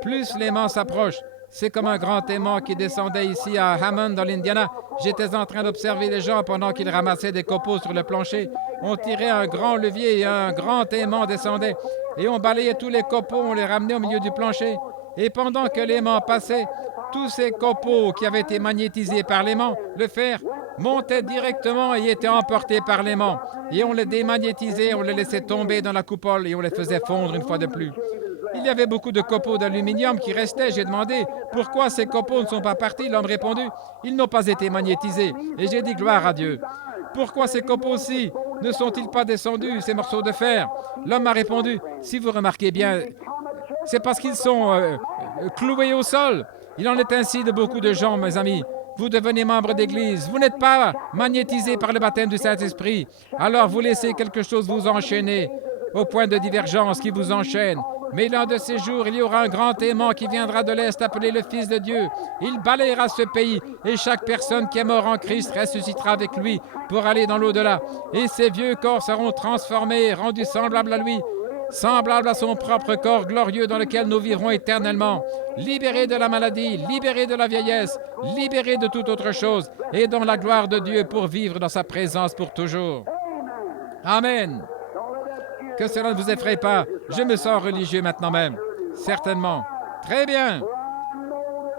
Plus l'aimant s'approche. C'est comme un grand aimant qui descendait ici à Hammond, dans l'Indiana. J'étais en train d'observer les gens pendant qu'ils ramassaient des copeaux sur le plancher. On tirait un grand levier et un grand aimant descendait. Et on balayait tous les copeaux, on les ramenait au milieu du plancher. Et pendant que l'aimant passait, tous ces copeaux qui avaient été magnétisés par l'aimant, le fer, montaient directement et étaient emportés par l'aimant. Et on les démagnétisait, on les laissait tomber dans la coupole et on les faisait fondre une fois de plus. Il y avait beaucoup de copeaux d'aluminium qui restaient. J'ai demandé pourquoi ces copeaux ne sont pas partis. L'homme répondu, ils n'ont pas été magnétisés. Et j'ai dit gloire à Dieu. Pourquoi ces copeaux-ci ne sont-ils pas descendus, ces morceaux de fer? L'homme a répondu, si vous remarquez bien, c'est parce qu'ils sont cloués au sol. Il en est ainsi de beaucoup de gens, mes amis. Vous devenez membre d'église, vous n'êtes pas magnétisé par le baptême du Saint-Esprit. Alors vous laissez quelque chose vous enchaîner, au point de divergence qui vous enchaîne. Mais l'un de ces jours, il y aura un grand aimant qui viendra de l'Est appelé le Fils de Dieu. Il balayera ce pays et chaque personne qui est mort en Christ ressuscitera avec lui pour aller dans l'au-delà. Et ces vieux corps seront transformés, rendus semblables à lui, semblable à son propre corps glorieux dans lequel nous vivrons éternellement, libérés de la maladie, libérés de la vieillesse, libérés de toute autre chose, et dans la gloire de Dieu pour vivre dans sa présence pour toujours. Amen. Que cela ne vous effraie pas, je me sens religieux maintenant même. Certainement. Très bien.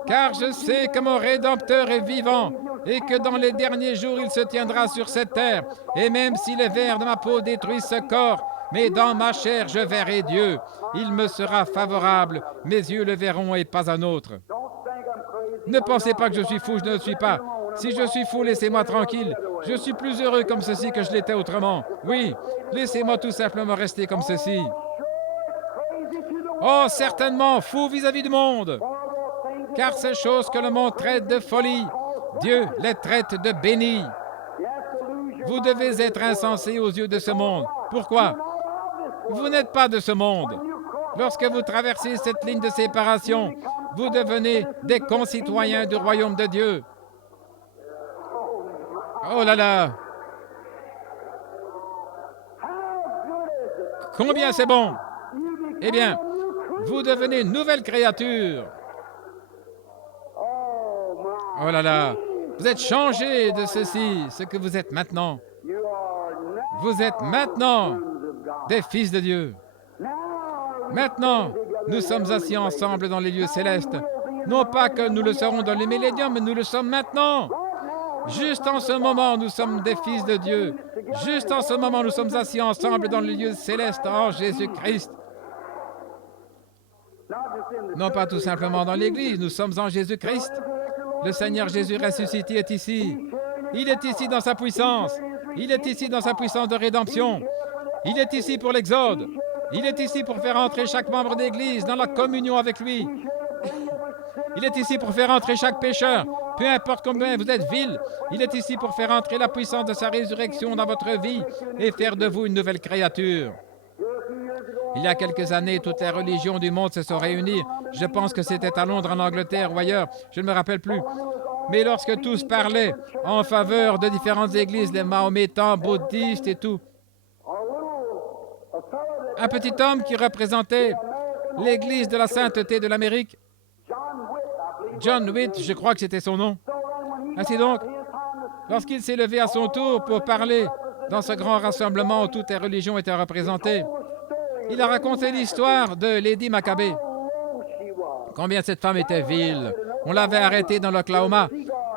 Car je sais que mon Rédempteur est vivant, et que dans les derniers jours il se tiendra sur cette terre, et même si les vers de ma peau détruisent ce corps, mais dans ma chair, je verrai Dieu. Il me sera favorable. Mes yeux le verront et pas un autre. Ne pensez pas que je suis fou, je ne le suis pas. Si je suis fou, laissez-moi tranquille. Je suis plus heureux comme ceci que je l'étais autrement. Oui, laissez-moi tout simplement rester comme ceci. Oh, certainement, fou vis-à-vis du monde. Car ces choses que le monde traite de folie, Dieu les traite de bénis. Vous devez être insensé aux yeux de ce monde. Pourquoi? Vous n'êtes pas de ce monde. Lorsque vous traversez cette ligne de séparation, vous devenez des concitoyens du royaume de Dieu. Oh là là! Combien c'est bon! Eh bien, vous devenez une nouvelle créature. Oh là là! Vous êtes changé de ceci, ce que vous êtes maintenant. Vous êtes maintenant des fils de Dieu. Maintenant, nous sommes assis ensemble dans les lieux célestes. Non pas que nous le serons dans les milléniums, mais nous le sommes maintenant. Juste en ce moment, nous sommes des fils de Dieu. Juste en ce moment, nous sommes assis ensemble dans les lieux célestes en Jésus-Christ. Non pas tout simplement dans l'Église, nous sommes en Jésus-Christ. Le Seigneur Jésus ressuscité est ici. Il est ici dans sa puissance. Il est ici dans sa puissance de rédemption. Il est ici pour l'exode. Il est ici pour faire entrer chaque membre d'Église dans la communion avec lui. Il est ici pour faire entrer chaque pécheur, peu importe combien vous êtes vil. Il est ici pour faire entrer la puissance de sa résurrection dans votre vie et faire de vous une nouvelle créature. Il y a quelques années, toutes les religions du monde se sont réunies. Je pense que c'était à Londres, en Angleterre ou ailleurs. Je ne me rappelle plus. Mais lorsque tous parlaient en faveur de différentes églises, les mahométans, bouddhistes et tout, un petit homme qui représentait l'église de la sainteté de l'Amérique, John Witt, je crois que c'était son nom. Ainsi donc, lorsqu'il s'est levé à son tour pour parler dans ce grand rassemblement où toutes les religions étaient représentées, il a raconté l'histoire de Lady Maccabée. Combien cette femme était vile. On l'avait arrêtée dans l'Oklahoma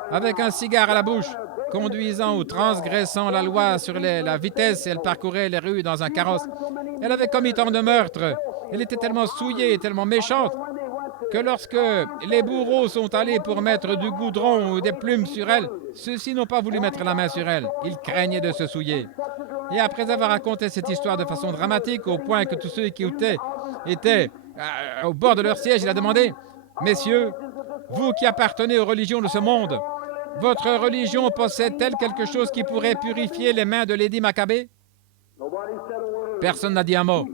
avec un cigare à la bouche, conduisant ou transgressant la loi sur la vitesse. Elle parcourait les rues dans un carrosse. Elle avait commis tant de meurtres. Elle était tellement souillée et tellement méchante que lorsque les bourreaux sont allés pour mettre du goudron ou des plumes sur elle, ceux-ci n'ont pas voulu mettre la main sur elle. Ils craignaient de se souiller. Et après avoir raconté cette histoire de façon dramatique, au point que tous ceux qui étaient au bord de leur siège, il a demandé, « Messieurs, vous qui appartenez aux religions de ce monde, votre religion possède-t-elle quelque chose qui pourrait purifier les mains de Lady Maccabée? » Personne n'a dit un mot.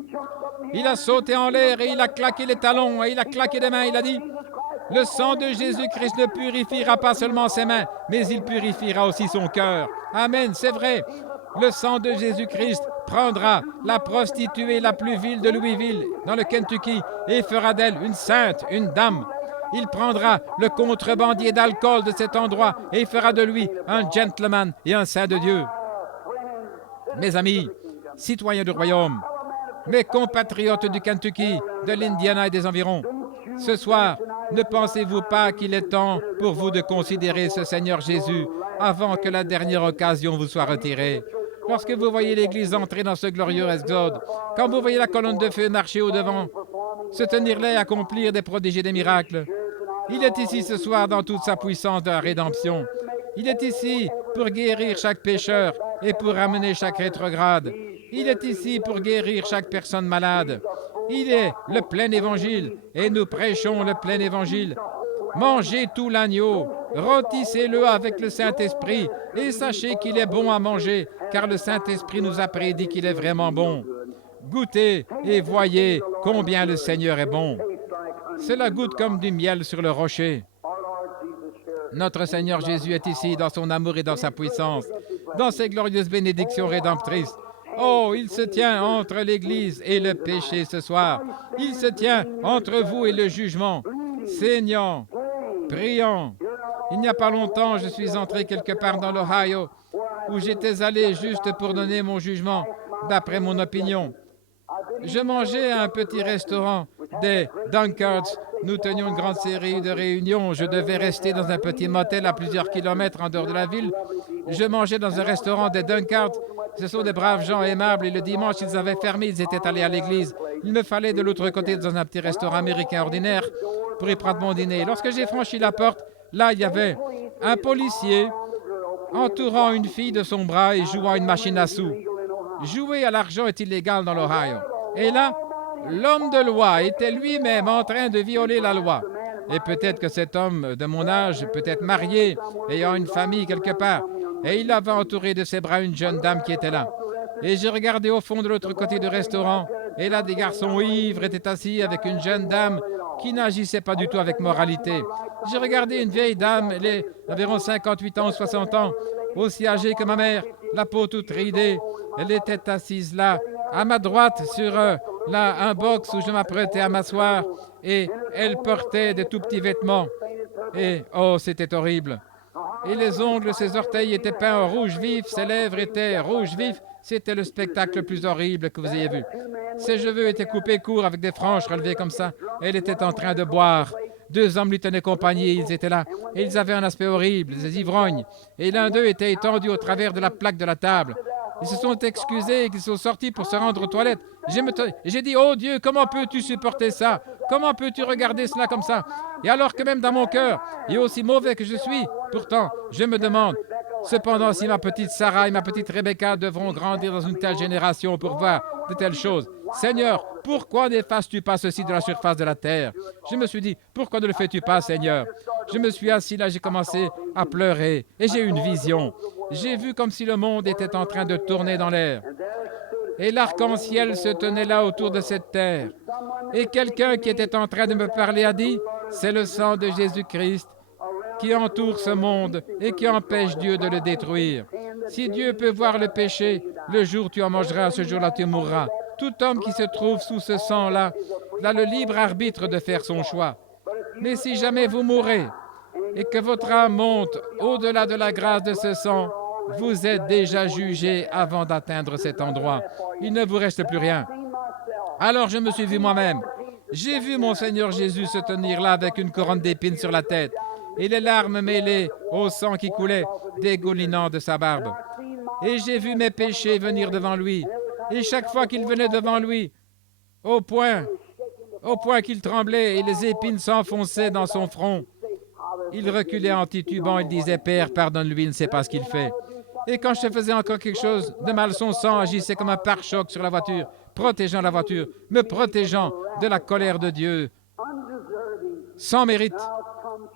Il a sauté en l'air et il a claqué les talons et il a claqué des mains. Il a dit, « Le sang de Jésus-Christ ne purifiera pas seulement ses mains, mais il purifiera aussi son cœur. » Amen, c'est vrai. Le sang de Jésus-Christ prendra la prostituée la plus vile de Louisville, dans le Kentucky, et fera d'elle une sainte, une dame. Il prendra le contrebandier d'alcool de cet endroit et fera de lui un gentleman et un saint de Dieu. Mes amis, citoyens du royaume, mes compatriotes du Kentucky, de l'Indiana et des environs, ce soir, ne pensez-vous pas qu'il est temps pour vous de considérer ce Seigneur Jésus avant que la dernière occasion vous soit retirée? Lorsque vous voyez l'Église entrer dans ce glorieux exode, quand vous voyez la colonne de feu marcher au-devant, se tenir là et accomplir des prodiges et des miracles, il est ici ce soir dans toute sa puissance de la rédemption. Il est ici pour guérir chaque pécheur et pour ramener chaque rétrograde. Il est ici pour guérir chaque personne malade. Il est le plein évangile et nous prêchons le plein évangile. Mangez tout l'agneau, rôtissez-le avec le Saint-Esprit et sachez qu'il est bon à manger, car le Saint-Esprit nous a prédit qu'il est vraiment bon. Goûtez et voyez combien le Seigneur est bon. Cela goûte comme du miel sur le rocher. Notre Seigneur Jésus est ici dans son amour et dans sa puissance, dans ses glorieuses bénédictions rédemptrices. Oh, il se tient entre l'Église et le péché ce soir. Il se tient entre vous et le jugement. Saignant, priant. Il n'y a pas longtemps, je suis entré quelque part dans l'Ohio où j'étais allé juste pour donner mon jugement, d'après mon opinion. Je mangeais à un petit restaurant des Dunkards. Nous tenions une grande série de réunions. Je devais rester dans un petit motel à plusieurs kilomètres en dehors de la ville. Je mangeais dans un restaurant des Dunkards. Ce sont des braves gens aimables et le dimanche, ils avaient fermé, ils étaient allés à l'église. Il me fallait de l'autre côté dans un petit restaurant américain ordinaire pour y prendre mon dîner. Lorsque j'ai franchi la porte, là, il y avait un policier entourant une fille de son bras et jouant à une machine à sous. Jouer à l'argent est illégal dans l'Ohio. Et là, l'homme de loi était lui-même en train de violer la loi. Et peut-être que cet homme de mon âge, peut-être marié, ayant une famille quelque part, et il avait entouré de ses bras une jeune dame qui était là. Et j'ai regardé au fond de l'autre côté du restaurant, et là, des garçons ivres étaient assis avec une jeune dame qui n'agissait pas du tout avec moralité. J'ai regardé une vieille dame, elle est environ 58 ans ou 60 ans, aussi âgée que ma mère, la peau toute ridée. Elle était assise là, à ma droite, sur un box où je m'apprêtais à m'asseoir, et elle portait des tout petits vêtements. Et, oh, c'était horrible. Et les ongles, ses orteils étaient peints en rouge vif, ses lèvres étaient rouges vifs. C'était le spectacle le plus horrible que vous ayez vu. Ses cheveux étaient coupés courts avec des franges relevées comme ça. Elle était en train de boire. 2 hommes lui tenaient compagnie, ils étaient là. Et ils avaient un aspect horrible, des ivrognes. Et l'un d'eux était étendu au travers de la plaque de la table. Ils se sont excusés et ils sont sortis pour se rendre aux toilettes. J'ai dit, oh Dieu, comment peux-tu supporter ça? Comment peux-tu regarder cela comme ça? Et alors que même dans mon cœur, et aussi mauvais que je suis, pourtant, je me demande, cependant, si ma petite Sarah et ma petite Rebecca devront grandir dans une telle génération pour voir de telles choses, Seigneur, pourquoi n'effaces-tu pas ceci de la surface de la terre? Je me suis dit, pourquoi ne le fais-tu pas, Seigneur? Je me suis assis là, j'ai commencé à pleurer et j'ai eu une vision. J'ai vu comme si le monde était en train de tourner dans l'air. Et l'arc-en-ciel se tenait là autour de cette terre. Et quelqu'un qui était en train de me parler a dit, c'est le sang de Jésus-Christ qui entoure ce monde et qui empêche Dieu de le détruire. Si Dieu peut voir le péché, le jour où tu en mangeras, ce jour-là tu mourras. Tout homme qui se trouve sous ce sang-là a le libre arbitre de faire son choix. Mais si jamais vous mourrez et que votre âme monte au-delà de la grâce de ce sang, vous êtes déjà jugé avant d'atteindre cet endroit. Il ne vous reste plus rien. Alors je me suis vu moi-même. J'ai vu mon Seigneur Jésus se tenir là avec une couronne d'épines sur la tête et les larmes mêlées au sang qui coulait, dégoulinant de sa barbe. Et j'ai vu mes péchés venir devant lui. Et chaque fois qu'il venait devant lui, au point qu'il tremblait et les épines s'enfonçaient dans son front, il reculait en titubant, il disait, Père, pardonne-lui, il ne sait pas ce qu'il fait. Et quand je faisais encore quelque chose de mal, son sang agissait comme un pare-choc sur la voiture, protégeant la voiture, me protégeant de la colère de Dieu, sans mérite.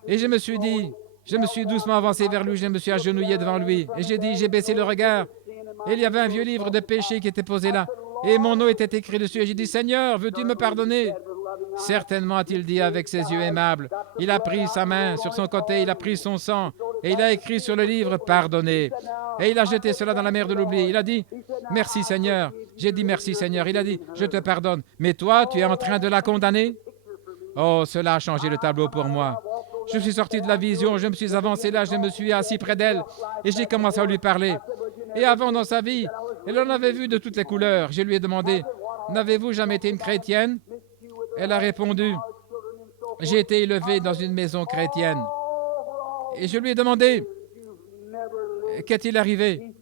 Et je me suis doucement avancé vers lui, je me suis agenouillé devant lui, et j'ai baissé le regard, et il y avait un vieux livre de péché qui était posé là, et mon nom était écrit dessus, et j'ai dit, Seigneur, veux-tu me pardonner? Certainement, a-t-il dit avec ses yeux aimables. Il a pris sa main sur son côté, il a pris son sang, et il a écrit sur le livre, pardonné. Et il a jeté cela dans la mer de l'oubli. Il a dit, merci Seigneur. J'ai dit, merci Seigneur. Il a dit, je te pardonne. Mais toi, tu es en train de la condamner? Oh, cela a changé le tableau pour moi. Je suis sorti de la vision, je me suis avancé là, je me suis assis près d'elle, et j'ai commencé à lui parler. Et avant, dans sa vie, elle en avait vu de toutes les couleurs. Je lui ai demandé, n'avez-vous jamais été une chrétienne? Elle a répondu, j'ai été élevée dans une maison chrétienne. Et je lui ai demandé, qu'est-il arrivé?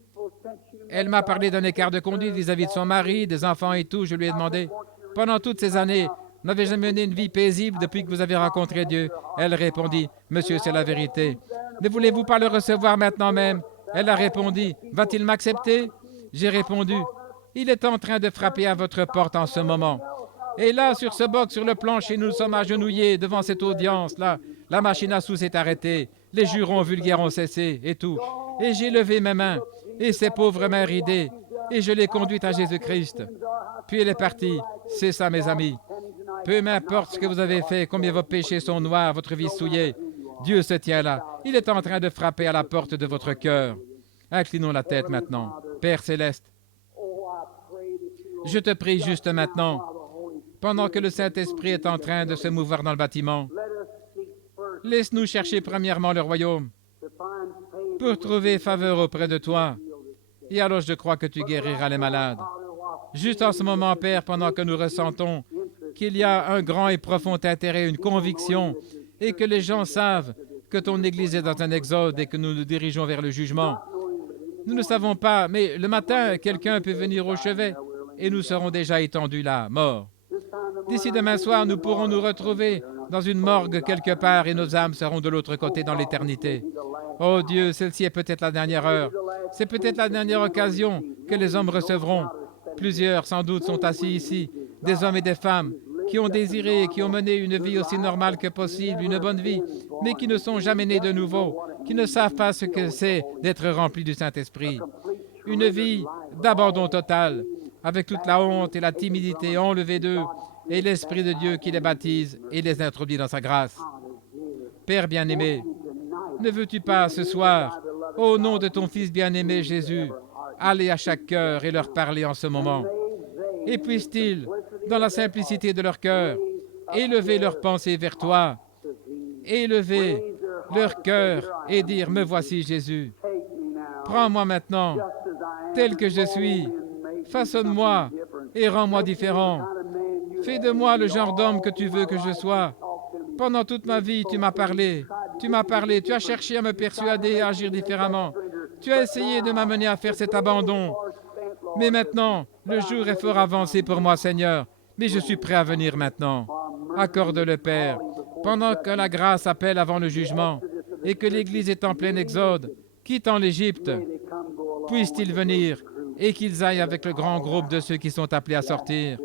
Elle m'a parlé d'un écart de conduite vis-à-vis de son mari, des enfants et tout. Je lui ai demandé, pendant toutes ces années, n'avez-vous jamais mené une vie paisible depuis que vous avez rencontré Dieu? Elle répondit, Monsieur, c'est la vérité. Ne voulez-vous pas le recevoir maintenant même? Elle a répondu, va-t-il m'accepter? J'ai répondu, il est en train de frapper à votre porte en ce moment. Et là, sur ce box, sur le plancher, nous sommes agenouillés devant cette audience-là. La machine à sous s'est arrêtée, les jurons vulgaires ont cessé et tout. Et j'ai levé mes mains, et ses pauvres mains ridées, et je l'ai conduite à Jésus-Christ. Puis elle est partie. C'est ça, mes amis. Peu m'importe ce que vous avez fait, combien vos péchés sont noirs, votre vie souillée. Dieu se tient là. Il est en train de frapper à la porte de votre cœur. Inclinons la tête maintenant. Père céleste, je te prie juste maintenant, pendant que le Saint-Esprit est en train de se mouvoir dans le bâtiment, laisse-nous chercher premièrement le royaume pour trouver faveur auprès de toi. Et alors je crois que tu guériras les malades. Juste en ce moment, Père, pendant que nous ressentons qu'il y a un grand et profond intérêt, une conviction, et que les gens savent que ton Église est dans un exode et que nous nous dirigeons vers le jugement. Nous ne savons pas, mais le matin, quelqu'un peut venir au chevet et nous serons déjà étendus là, morts. D'ici demain soir, nous pourrons nous retrouver dans une morgue quelque part et nos âmes seront de l'autre côté dans l'éternité. Oh Dieu, celle-ci est peut-être la dernière heure. C'est peut-être la dernière occasion que les hommes recevront. Plusieurs, sans doute, sont assis ici, des hommes et des femmes qui ont désiré et qui ont mené une vie aussi normale que possible, une bonne vie, mais qui ne sont jamais nés de nouveau, qui ne savent pas ce que c'est d'être remplis du Saint-Esprit. Une vie d'abandon total, avec toute la honte et la timidité enlevées d'eux, et l'Esprit de Dieu qui les baptise et les introduit dans sa grâce. Père bien-aimé, ne veux-tu pas ce soir, au nom de ton Fils bien-aimé Jésus, aller à chaque cœur et leur parler en ce moment? Et puissent-ils, dans la simplicité de leur cœur, élever leurs pensées vers toi, élever leur cœur et dire, me voici Jésus. Prends-moi maintenant, tel que je suis, façonne-moi et rends-moi différent. Fais de moi le genre d'homme que tu veux que je sois. Pendant toute ma vie, tu m'as parlé, tu as cherché à me persuader à agir différemment. Tu as essayé de m'amener à faire cet abandon. Mais maintenant, le jour est fort avancé pour moi, Seigneur, mais je suis prêt à venir maintenant. Accorde-le, Père, pendant que la grâce appelle avant le jugement et que l'Église est en plein exode, quittant l'Égypte, puissent-ils venir et qu'ils aillent avec le grand groupe de ceux qui sont appelés à sortir.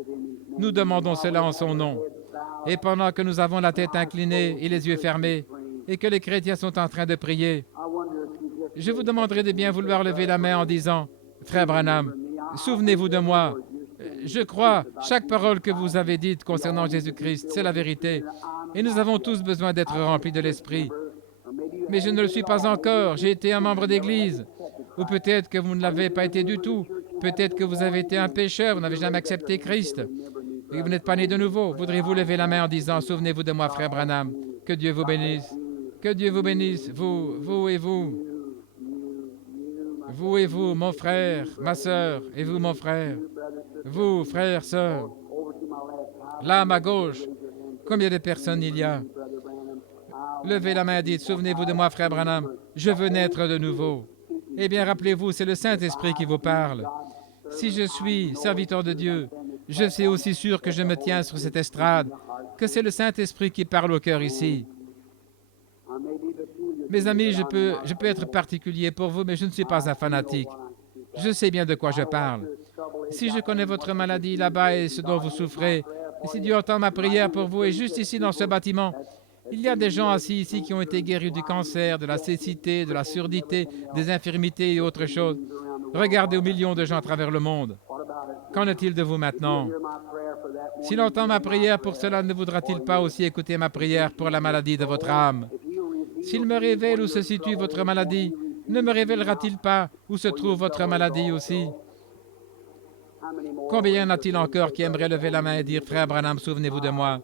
Nous demandons cela en son nom. Et pendant que nous avons la tête inclinée et les yeux fermés, et que les chrétiens sont en train de prier, je vous demanderai de bien vouloir lever la main en disant, « Frère Branham, souvenez-vous de moi. Je crois chaque parole que vous avez dite concernant Jésus-Christ, c'est la vérité. Et nous avons tous besoin d'être remplis de l'Esprit. Mais je ne le suis pas encore. J'ai été un membre d'Église. Ou peut-être que vous ne l'avez pas été du tout. Peut-être que vous avez été un pécheur, vous n'avez jamais accepté Christ. Et vous n'êtes pas né de nouveau. Voudriez-vous lever la main en disant, « Souvenez-vous de moi, frère Branham. Que Dieu vous bénisse. Que Dieu vous bénisse, vous et vous. Vous et vous, mon frère, ma sœur, et vous, mon frère. Vous, frère, sœur. Là, à ma gauche, combien de personnes il y a? Levez la main et dites, « Souvenez-vous de moi, frère Branham. Je veux naître de nouveau. » Eh bien, rappelez-vous, c'est le Saint-Esprit qui vous parle. Si je suis serviteur de Dieu, je sais aussi sûr que je me tiens sur cette estrade, que c'est le Saint-Esprit qui parle au cœur ici. Mes amis, je peux être particulier pour vous, mais je ne suis pas un fanatique. Je sais bien de quoi je parle. Si je connais votre maladie là-bas et ce dont vous souffrez, et si Dieu entend ma prière pour vous, et juste ici dans ce bâtiment, il y a des gens assis ici qui ont été guéris du cancer, de la cécité, de la surdité, des infirmités et autres choses. Regardez aux millions de gens à travers le monde. Qu'en est-il de vous maintenant? S'il entend ma prière pour cela, ne voudra-t-il pas aussi écouter ma prière pour la maladie de votre âme? S'il me révèle où se situe votre maladie, ne me révélera-t-il pas où se trouve votre maladie aussi? Combien y en a-t-il encore qui aimeraient lever la main et dire, « Frère Branham, souvenez-vous de moi.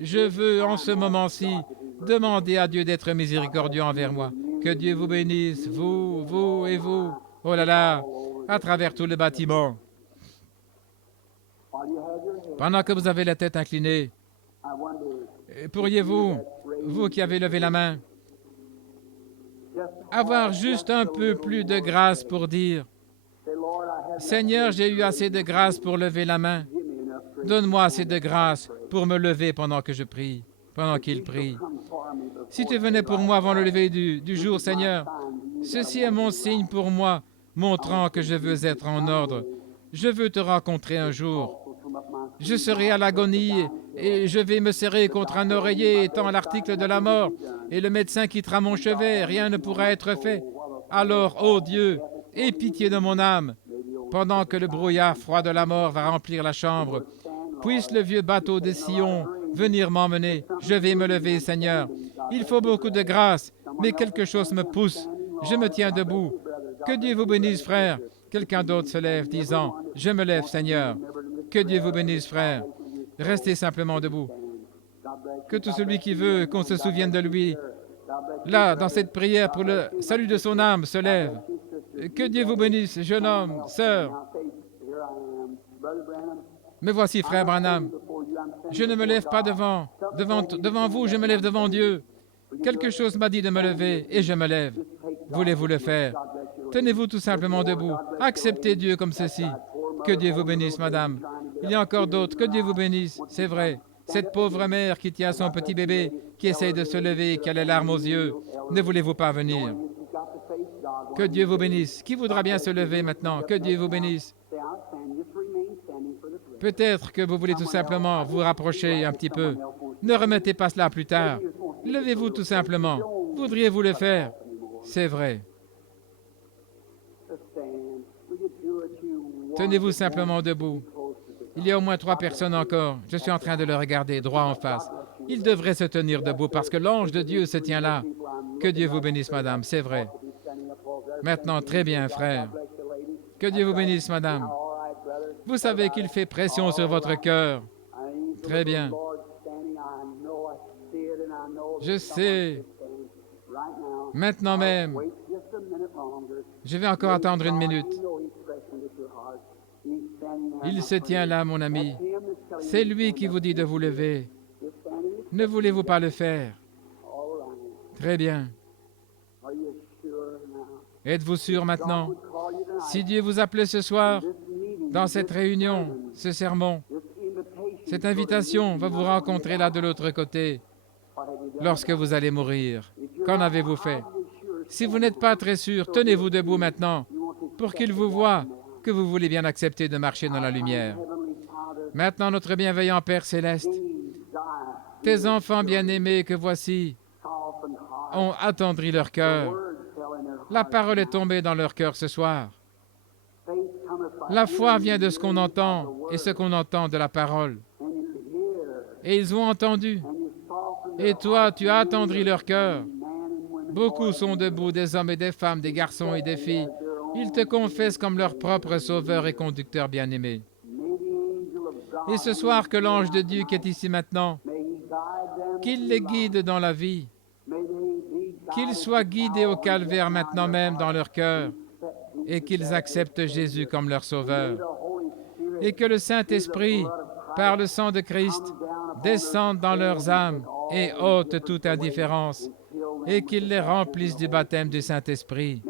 Je veux, en ce moment-ci, demander à Dieu d'être miséricordieux envers moi. Que Dieu vous bénisse, vous et vous. Oh là là, à travers tout le bâtiment. » Pendant que vous avez la tête inclinée, pourriez-vous, vous qui avez levé la main, avoir juste un peu plus de grâce pour dire, « Seigneur, j'ai eu assez de grâce pour lever la main. Donne-moi assez de grâce pour me lever pendant que je prie, pendant qu'il prie. Si tu venais pour moi avant le lever du jour, Seigneur, ceci est mon signe pour moi, montrant que je veux être en ordre. Je veux te rencontrer un jour. Je serai à l'agonie et je vais me serrer contre un oreiller étant l'article de la mort, et le médecin quittera mon chevet, rien ne pourra être fait. Alors, ô Dieu, aie pitié de mon âme, pendant que le brouillard froid de la mort va remplir la chambre. Puisse le vieux bateau de Sion venir m'emmener. Je vais me lever, Seigneur. Il faut beaucoup de grâce, mais quelque chose me pousse. Je me tiens debout. Que Dieu vous bénisse, frère. Quelqu'un d'autre se lève, disant, « Je me lève, Seigneur. » Que Dieu vous bénisse, frère. Restez simplement debout. Que tout celui qui veut qu'on se souvienne de lui, là, dans cette prière pour le salut de son âme, se lève. Que Dieu vous bénisse, jeune homme, sœur. Me voici, frère Branham. Je ne me lève pas devant vous, je me lève devant Dieu. Quelque chose m'a dit de me lever et je me lève. Voulez-vous le faire? Tenez-vous tout simplement debout. Acceptez Dieu comme ceci. Que Dieu vous bénisse, madame. Il y a encore d'autres. Que Dieu vous bénisse. C'est vrai. Cette pauvre mère qui tient son petit bébé, qui essaye de se lever, qui a les larmes aux yeux. Ne voulez-vous pas venir? Que Dieu vous bénisse. Qui voudra bien se lever maintenant? Que Dieu vous bénisse. Peut-être que vous voulez tout simplement vous rapprocher un petit peu. Ne remettez pas cela plus tard. Levez-vous tout simplement. Voudriez-vous le faire? C'est vrai. Tenez-vous simplement debout. Il y a au moins 3 personnes encore. Je suis en train de le regarder droit en face. Il devrait se tenir debout parce que l'ange de Dieu se tient là. Que Dieu vous bénisse, madame, c'est vrai. Maintenant, très bien, frère. Que Dieu vous bénisse, madame. Vous savez qu'il fait pression sur votre cœur. Très bien. Je sais. Maintenant même. Je vais encore attendre 1 minute. Il se tient là, mon ami. C'est lui qui vous dit de vous lever. Ne voulez-vous pas le faire? Très bien. Êtes-vous sûr maintenant? Si Dieu vous appelait ce soir, dans cette réunion, ce sermon, cette invitation va vous rencontrer là de l'autre côté lorsque vous allez mourir. Qu'en avez-vous fait? Si vous n'êtes pas très sûr, tenez-vous debout maintenant pour qu'il vous voie que vous voulez bien accepter de marcher dans la lumière. Maintenant, notre bienveillant Père céleste, tes enfants bien-aimés que voici ont attendri leur cœur. La parole est tombée dans leur cœur ce soir. La foi vient de ce qu'on entend et ce qu'on entend de la parole. Et ils ont entendu. Et toi, tu as attendri leur cœur. Beaucoup sont debout, des hommes et des femmes, des garçons et des filles. Ils te confessent comme leur propre sauveur et conducteur bien-aimé. Et ce soir, que l'ange de Dieu qui est ici maintenant, qu'il les guide dans la vie, qu'ils soient guidés au calvaire maintenant même dans leur cœur, et qu'ils acceptent Jésus comme leur sauveur. Et que le Saint-Esprit, par le sang de Christ, descende dans leurs âmes et ôte toute indifférence, et qu'il les remplisse du baptême du Saint-Esprit.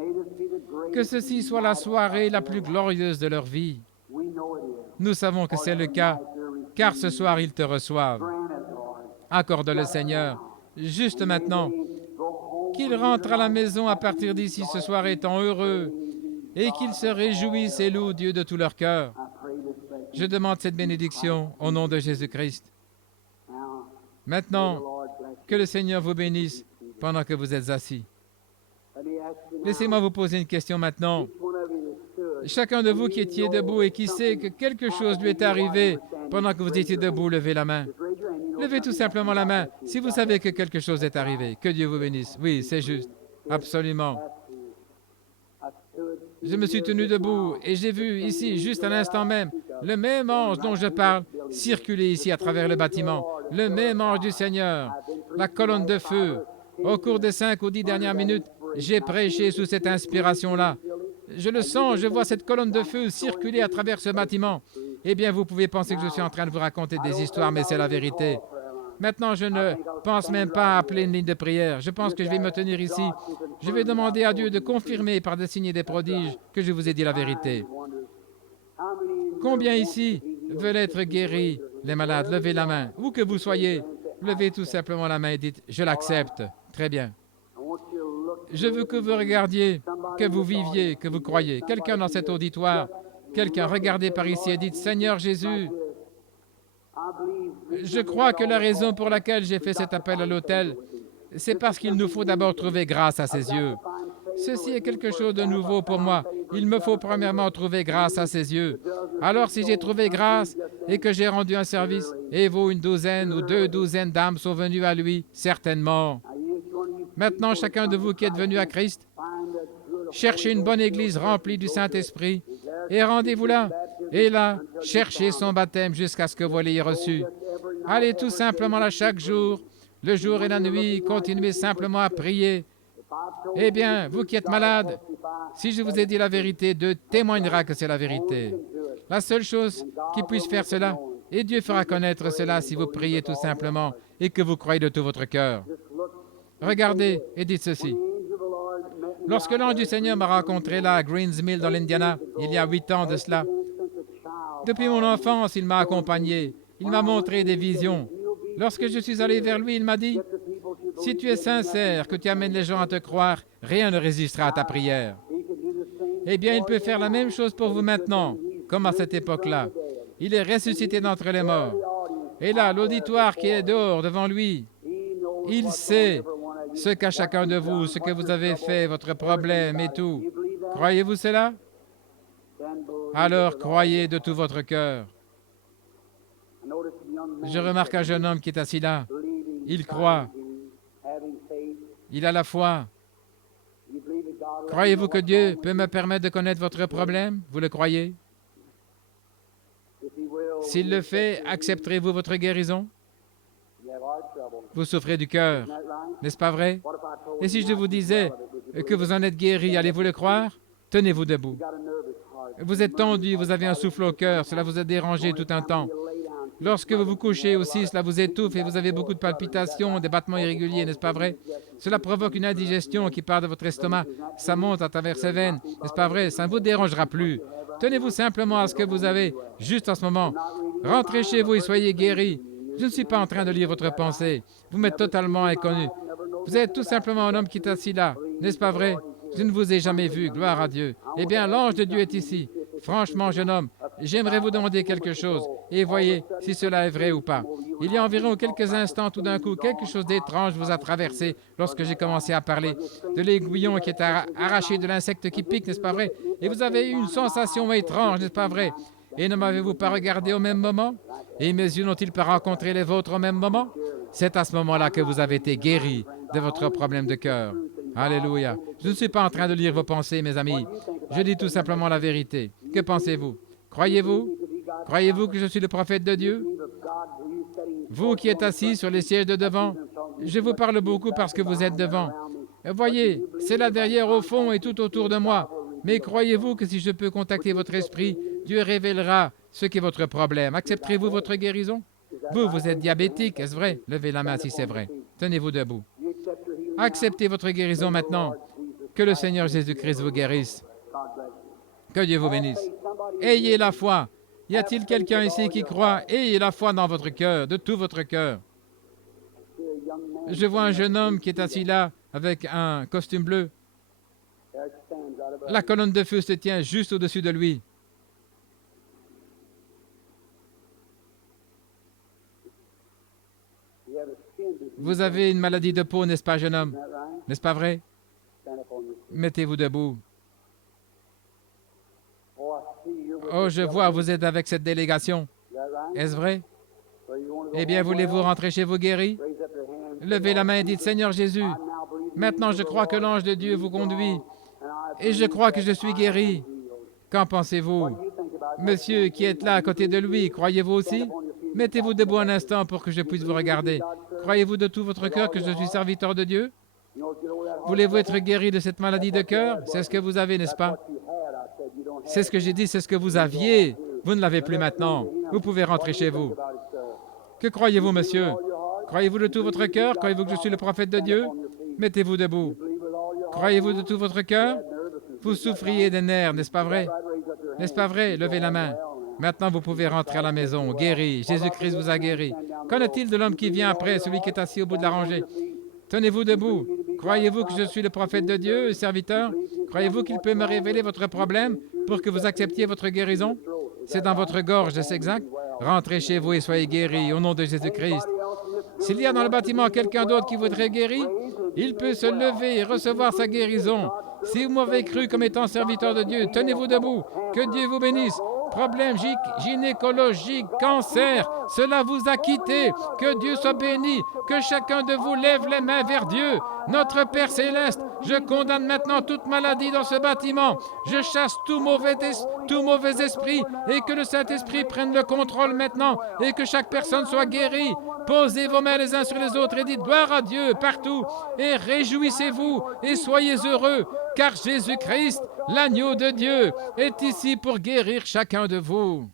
Que ceci soit la soirée la plus glorieuse de leur vie. Nous savons que c'est le cas, car ce soir ils te reçoivent. Accorde-le, Seigneur, juste maintenant, qu'ils rentrent à la maison à partir d'ici ce soir étant heureux, et qu'ils se réjouissent et louent Dieu de tout leur cœur. Je demande cette bénédiction au nom de Jésus-Christ. Maintenant, que le Seigneur vous bénisse pendant que vous êtes assis. Laissez-moi vous poser une question maintenant. Chacun de vous qui étiez debout et qui sait que quelque chose lui est arrivé pendant que vous étiez debout, levez la main. Levez tout simplement la main si vous savez que quelque chose est arrivé. Que Dieu vous bénisse. Oui, c'est juste. Absolument. Je me suis tenu debout et j'ai vu ici, juste à l'instant même, le même ange dont je parle circuler ici à travers le bâtiment. Le même ange du Seigneur, la colonne de feu. Au cours des 5 ou 10 dernières minutes, j'ai prêché sous cette inspiration-là. Je le sens, je vois cette colonne de feu circuler à travers ce bâtiment. Eh bien, vous pouvez penser que je suis en train de vous raconter des histoires, mais c'est la vérité. Maintenant, je ne pense même pas à appeler une ligne de prière. Je pense que je vais me tenir ici. Je vais demander à Dieu de confirmer par des signes et des prodiges que je vous ai dit la vérité. Combien ici veulent être guéris, les malades? Levez la main. Où que vous soyez, levez tout simplement la main et dites « Je l'accepte ». Très bien. Je veux que vous regardiez, que vous viviez, que vous croyez. Quelqu'un dans cet auditoire, quelqu'un, regardez par ici et dites « Seigneur Jésus, je crois que la raison pour laquelle j'ai fait cet appel à l'autel, c'est parce qu'il nous faut d'abord trouver grâce à ses yeux. Ceci est quelque chose de nouveau pour moi. Il me faut premièrement trouver grâce à ses yeux. Alors si j'ai trouvé grâce et que j'ai rendu un service, et vous, 1 douzaine ou 2 douzaines d'âmes sont venues à lui, certainement. Maintenant, chacun de vous qui êtes venu à Christ, cherchez une bonne église remplie du Saint-Esprit et rendez-vous là. Et là, cherchez son baptême jusqu'à ce que vous l'ayez reçu. Allez tout simplement là chaque jour, le jour et la nuit, continuez simplement à prier. Eh bien, vous qui êtes malade, si je vous ai dit la vérité, Dieu témoignera que c'est la vérité. La seule chose qui puisse faire cela, et Dieu fera connaître cela si vous priez tout simplement et que vous croyez de tout votre cœur. Regardez et dites ceci. Lorsque l'ange du Seigneur m'a rencontré là à Greens Mill dans l'Indiana, il y a 8 ans de cela, depuis mon enfance, il m'a accompagné. Il m'a montré des visions. Lorsque je suis allé vers lui, il m'a dit, « Si tu es sincère, que tu amènes les gens à te croire, rien ne résistera à ta prière. » Eh bien, il peut faire la même chose pour vous maintenant, comme à cette époque-là. Il est ressuscité d'entre les morts. Et là, l'auditoire qui est dehors devant lui, il sait ce qu'a chacun de vous, ce que vous avez fait, votre problème et tout. Croyez-vous cela? Alors croyez de tout votre cœur. Je remarque un jeune homme qui est assis là. Il croit. Il a la foi. Croyez-vous que Dieu peut me permettre de connaître votre problème? Vous le croyez? S'il le fait, accepterez-vous votre guérison? Vous souffrez du cœur, n'est-ce pas vrai? Et si je vous disais que vous en êtes guéri, allez-vous le croire? Tenez-vous debout. Vous êtes tendu, vous avez un souffle au cœur, cela vous a dérangé tout un temps. Lorsque vous vous couchez aussi, cela vous étouffe et vous avez beaucoup de palpitations, des battements irréguliers, n'est-ce pas vrai? Cela provoque une indigestion qui part de votre estomac, ça monte à travers ses veines, n'est-ce pas vrai? Ça ne vous dérangera plus. Tenez-vous simplement à ce que vous avez juste en ce moment. Rentrez chez vous et soyez guéris. Je ne suis pas en train de lire votre pensée. Vous m'êtes totalement inconnu. Vous êtes tout simplement un homme qui est assis là, n'est-ce pas vrai? Je ne vous ai jamais vu, gloire à Dieu. Eh bien, l'ange de Dieu est ici. Franchement, jeune homme, j'aimerais vous demander quelque chose, et voyez si cela est vrai ou pas. Il y a environ quelques instants, tout d'un coup, quelque chose d'étrange vous a traversé lorsque j'ai commencé à parler de l'aiguillon qui est arraché de l'insecte qui pique, n'est-ce pas vrai? Et vous avez eu une sensation étrange, n'est-ce pas vrai? Et ne m'avez-vous pas regardé au même moment? Et mes yeux n'ont-ils pas rencontré les vôtres au même moment? C'est à ce moment-là que vous avez été guéri de votre problème de cœur. Alléluia. Je ne suis pas en train de lire vos pensées, mes amis. Je dis tout simplement la vérité. Que pensez-vous? Croyez-vous? Croyez-vous que je suis le prophète de Dieu? Vous qui êtes assis sur les sièges de devant, je vous parle beaucoup parce que vous êtes devant. Voyez, c'est là derrière au fond et tout autour de moi. Mais croyez-vous que si je peux contacter votre esprit, Dieu révélera ce qu'est votre problème? Accepterez-vous votre guérison? Vous êtes diabétique, est-ce vrai? Levez la main si c'est vrai. Tenez-vous debout. Acceptez votre guérison maintenant. Que le Seigneur Jésus-Christ vous guérisse. Que Dieu vous bénisse. Ayez la foi. Y a-t-il quelqu'un ici qui croit? Ayez la foi dans votre cœur, de tout votre cœur. Je vois un jeune homme qui est assis là avec un costume bleu. La colonne de feu se tient juste au-dessus de lui. Vous avez une maladie de peau, n'est-ce pas, jeune homme? N'est-ce pas vrai? Mettez-vous debout. Oh, je vois, vous êtes avec cette délégation. Est-ce vrai? Eh bien, voulez-vous rentrer chez vous guéri? Levez la main et dites, Seigneur Jésus, maintenant je crois que l'ange de Dieu vous conduit et je crois que je suis guéri. Qu'en pensez-vous? Monsieur qui est là à côté de lui, croyez-vous aussi? Mettez-vous debout un instant pour que je puisse vous regarder. Croyez-vous de tout votre cœur que je suis serviteur de Dieu? Voulez-vous être guéri de cette maladie de cœur? C'est ce que vous avez, n'est-ce pas? C'est ce que j'ai dit, c'est ce que vous aviez. Vous ne l'avez plus maintenant. Vous pouvez rentrer chez vous. Que croyez-vous, monsieur? Croyez-vous de tout votre cœur? Croyez-vous que je suis le prophète de Dieu? Mettez-vous debout. Croyez-vous de tout votre cœur? Vous souffriez des nerfs, n'est-ce pas vrai? N'est-ce pas vrai? Levez la main. Maintenant, vous pouvez rentrer à la maison, guéri. Jésus-Christ vous a guéri. Qu'en est-il de l'homme qui vient après, celui qui est assis au bout de la rangée? Tenez-vous debout. Croyez-vous que je suis le prophète de Dieu, serviteur? Croyez-vous qu'il peut me révéler votre problème pour que vous acceptiez votre guérison? C'est dans votre gorge, est-ce exact? Rentrez chez vous et soyez guéris au nom de Jésus-Christ. S'il y a dans le bâtiment quelqu'un d'autre qui voudrait guérir, il peut se lever et recevoir sa guérison. Si vous m'avez cru comme étant serviteur de Dieu, tenez-vous debout. Que Dieu vous bénisse. Problème gynécologique, cancer, cela vous a quitté. Que Dieu soit béni. Que chacun de vous lève les mains vers Dieu. Notre Père céleste, je condamne maintenant toute maladie dans ce bâtiment. Je chasse tout mauvais esprit et que le Saint-Esprit prenne le contrôle maintenant et que chaque personne soit guérie. Posez vos mains les uns sur les autres et dites gloire à Dieu partout et réjouissez-vous et soyez heureux car Jésus-Christ, l'agneau de Dieu, est ici pour guérir chacun de vous.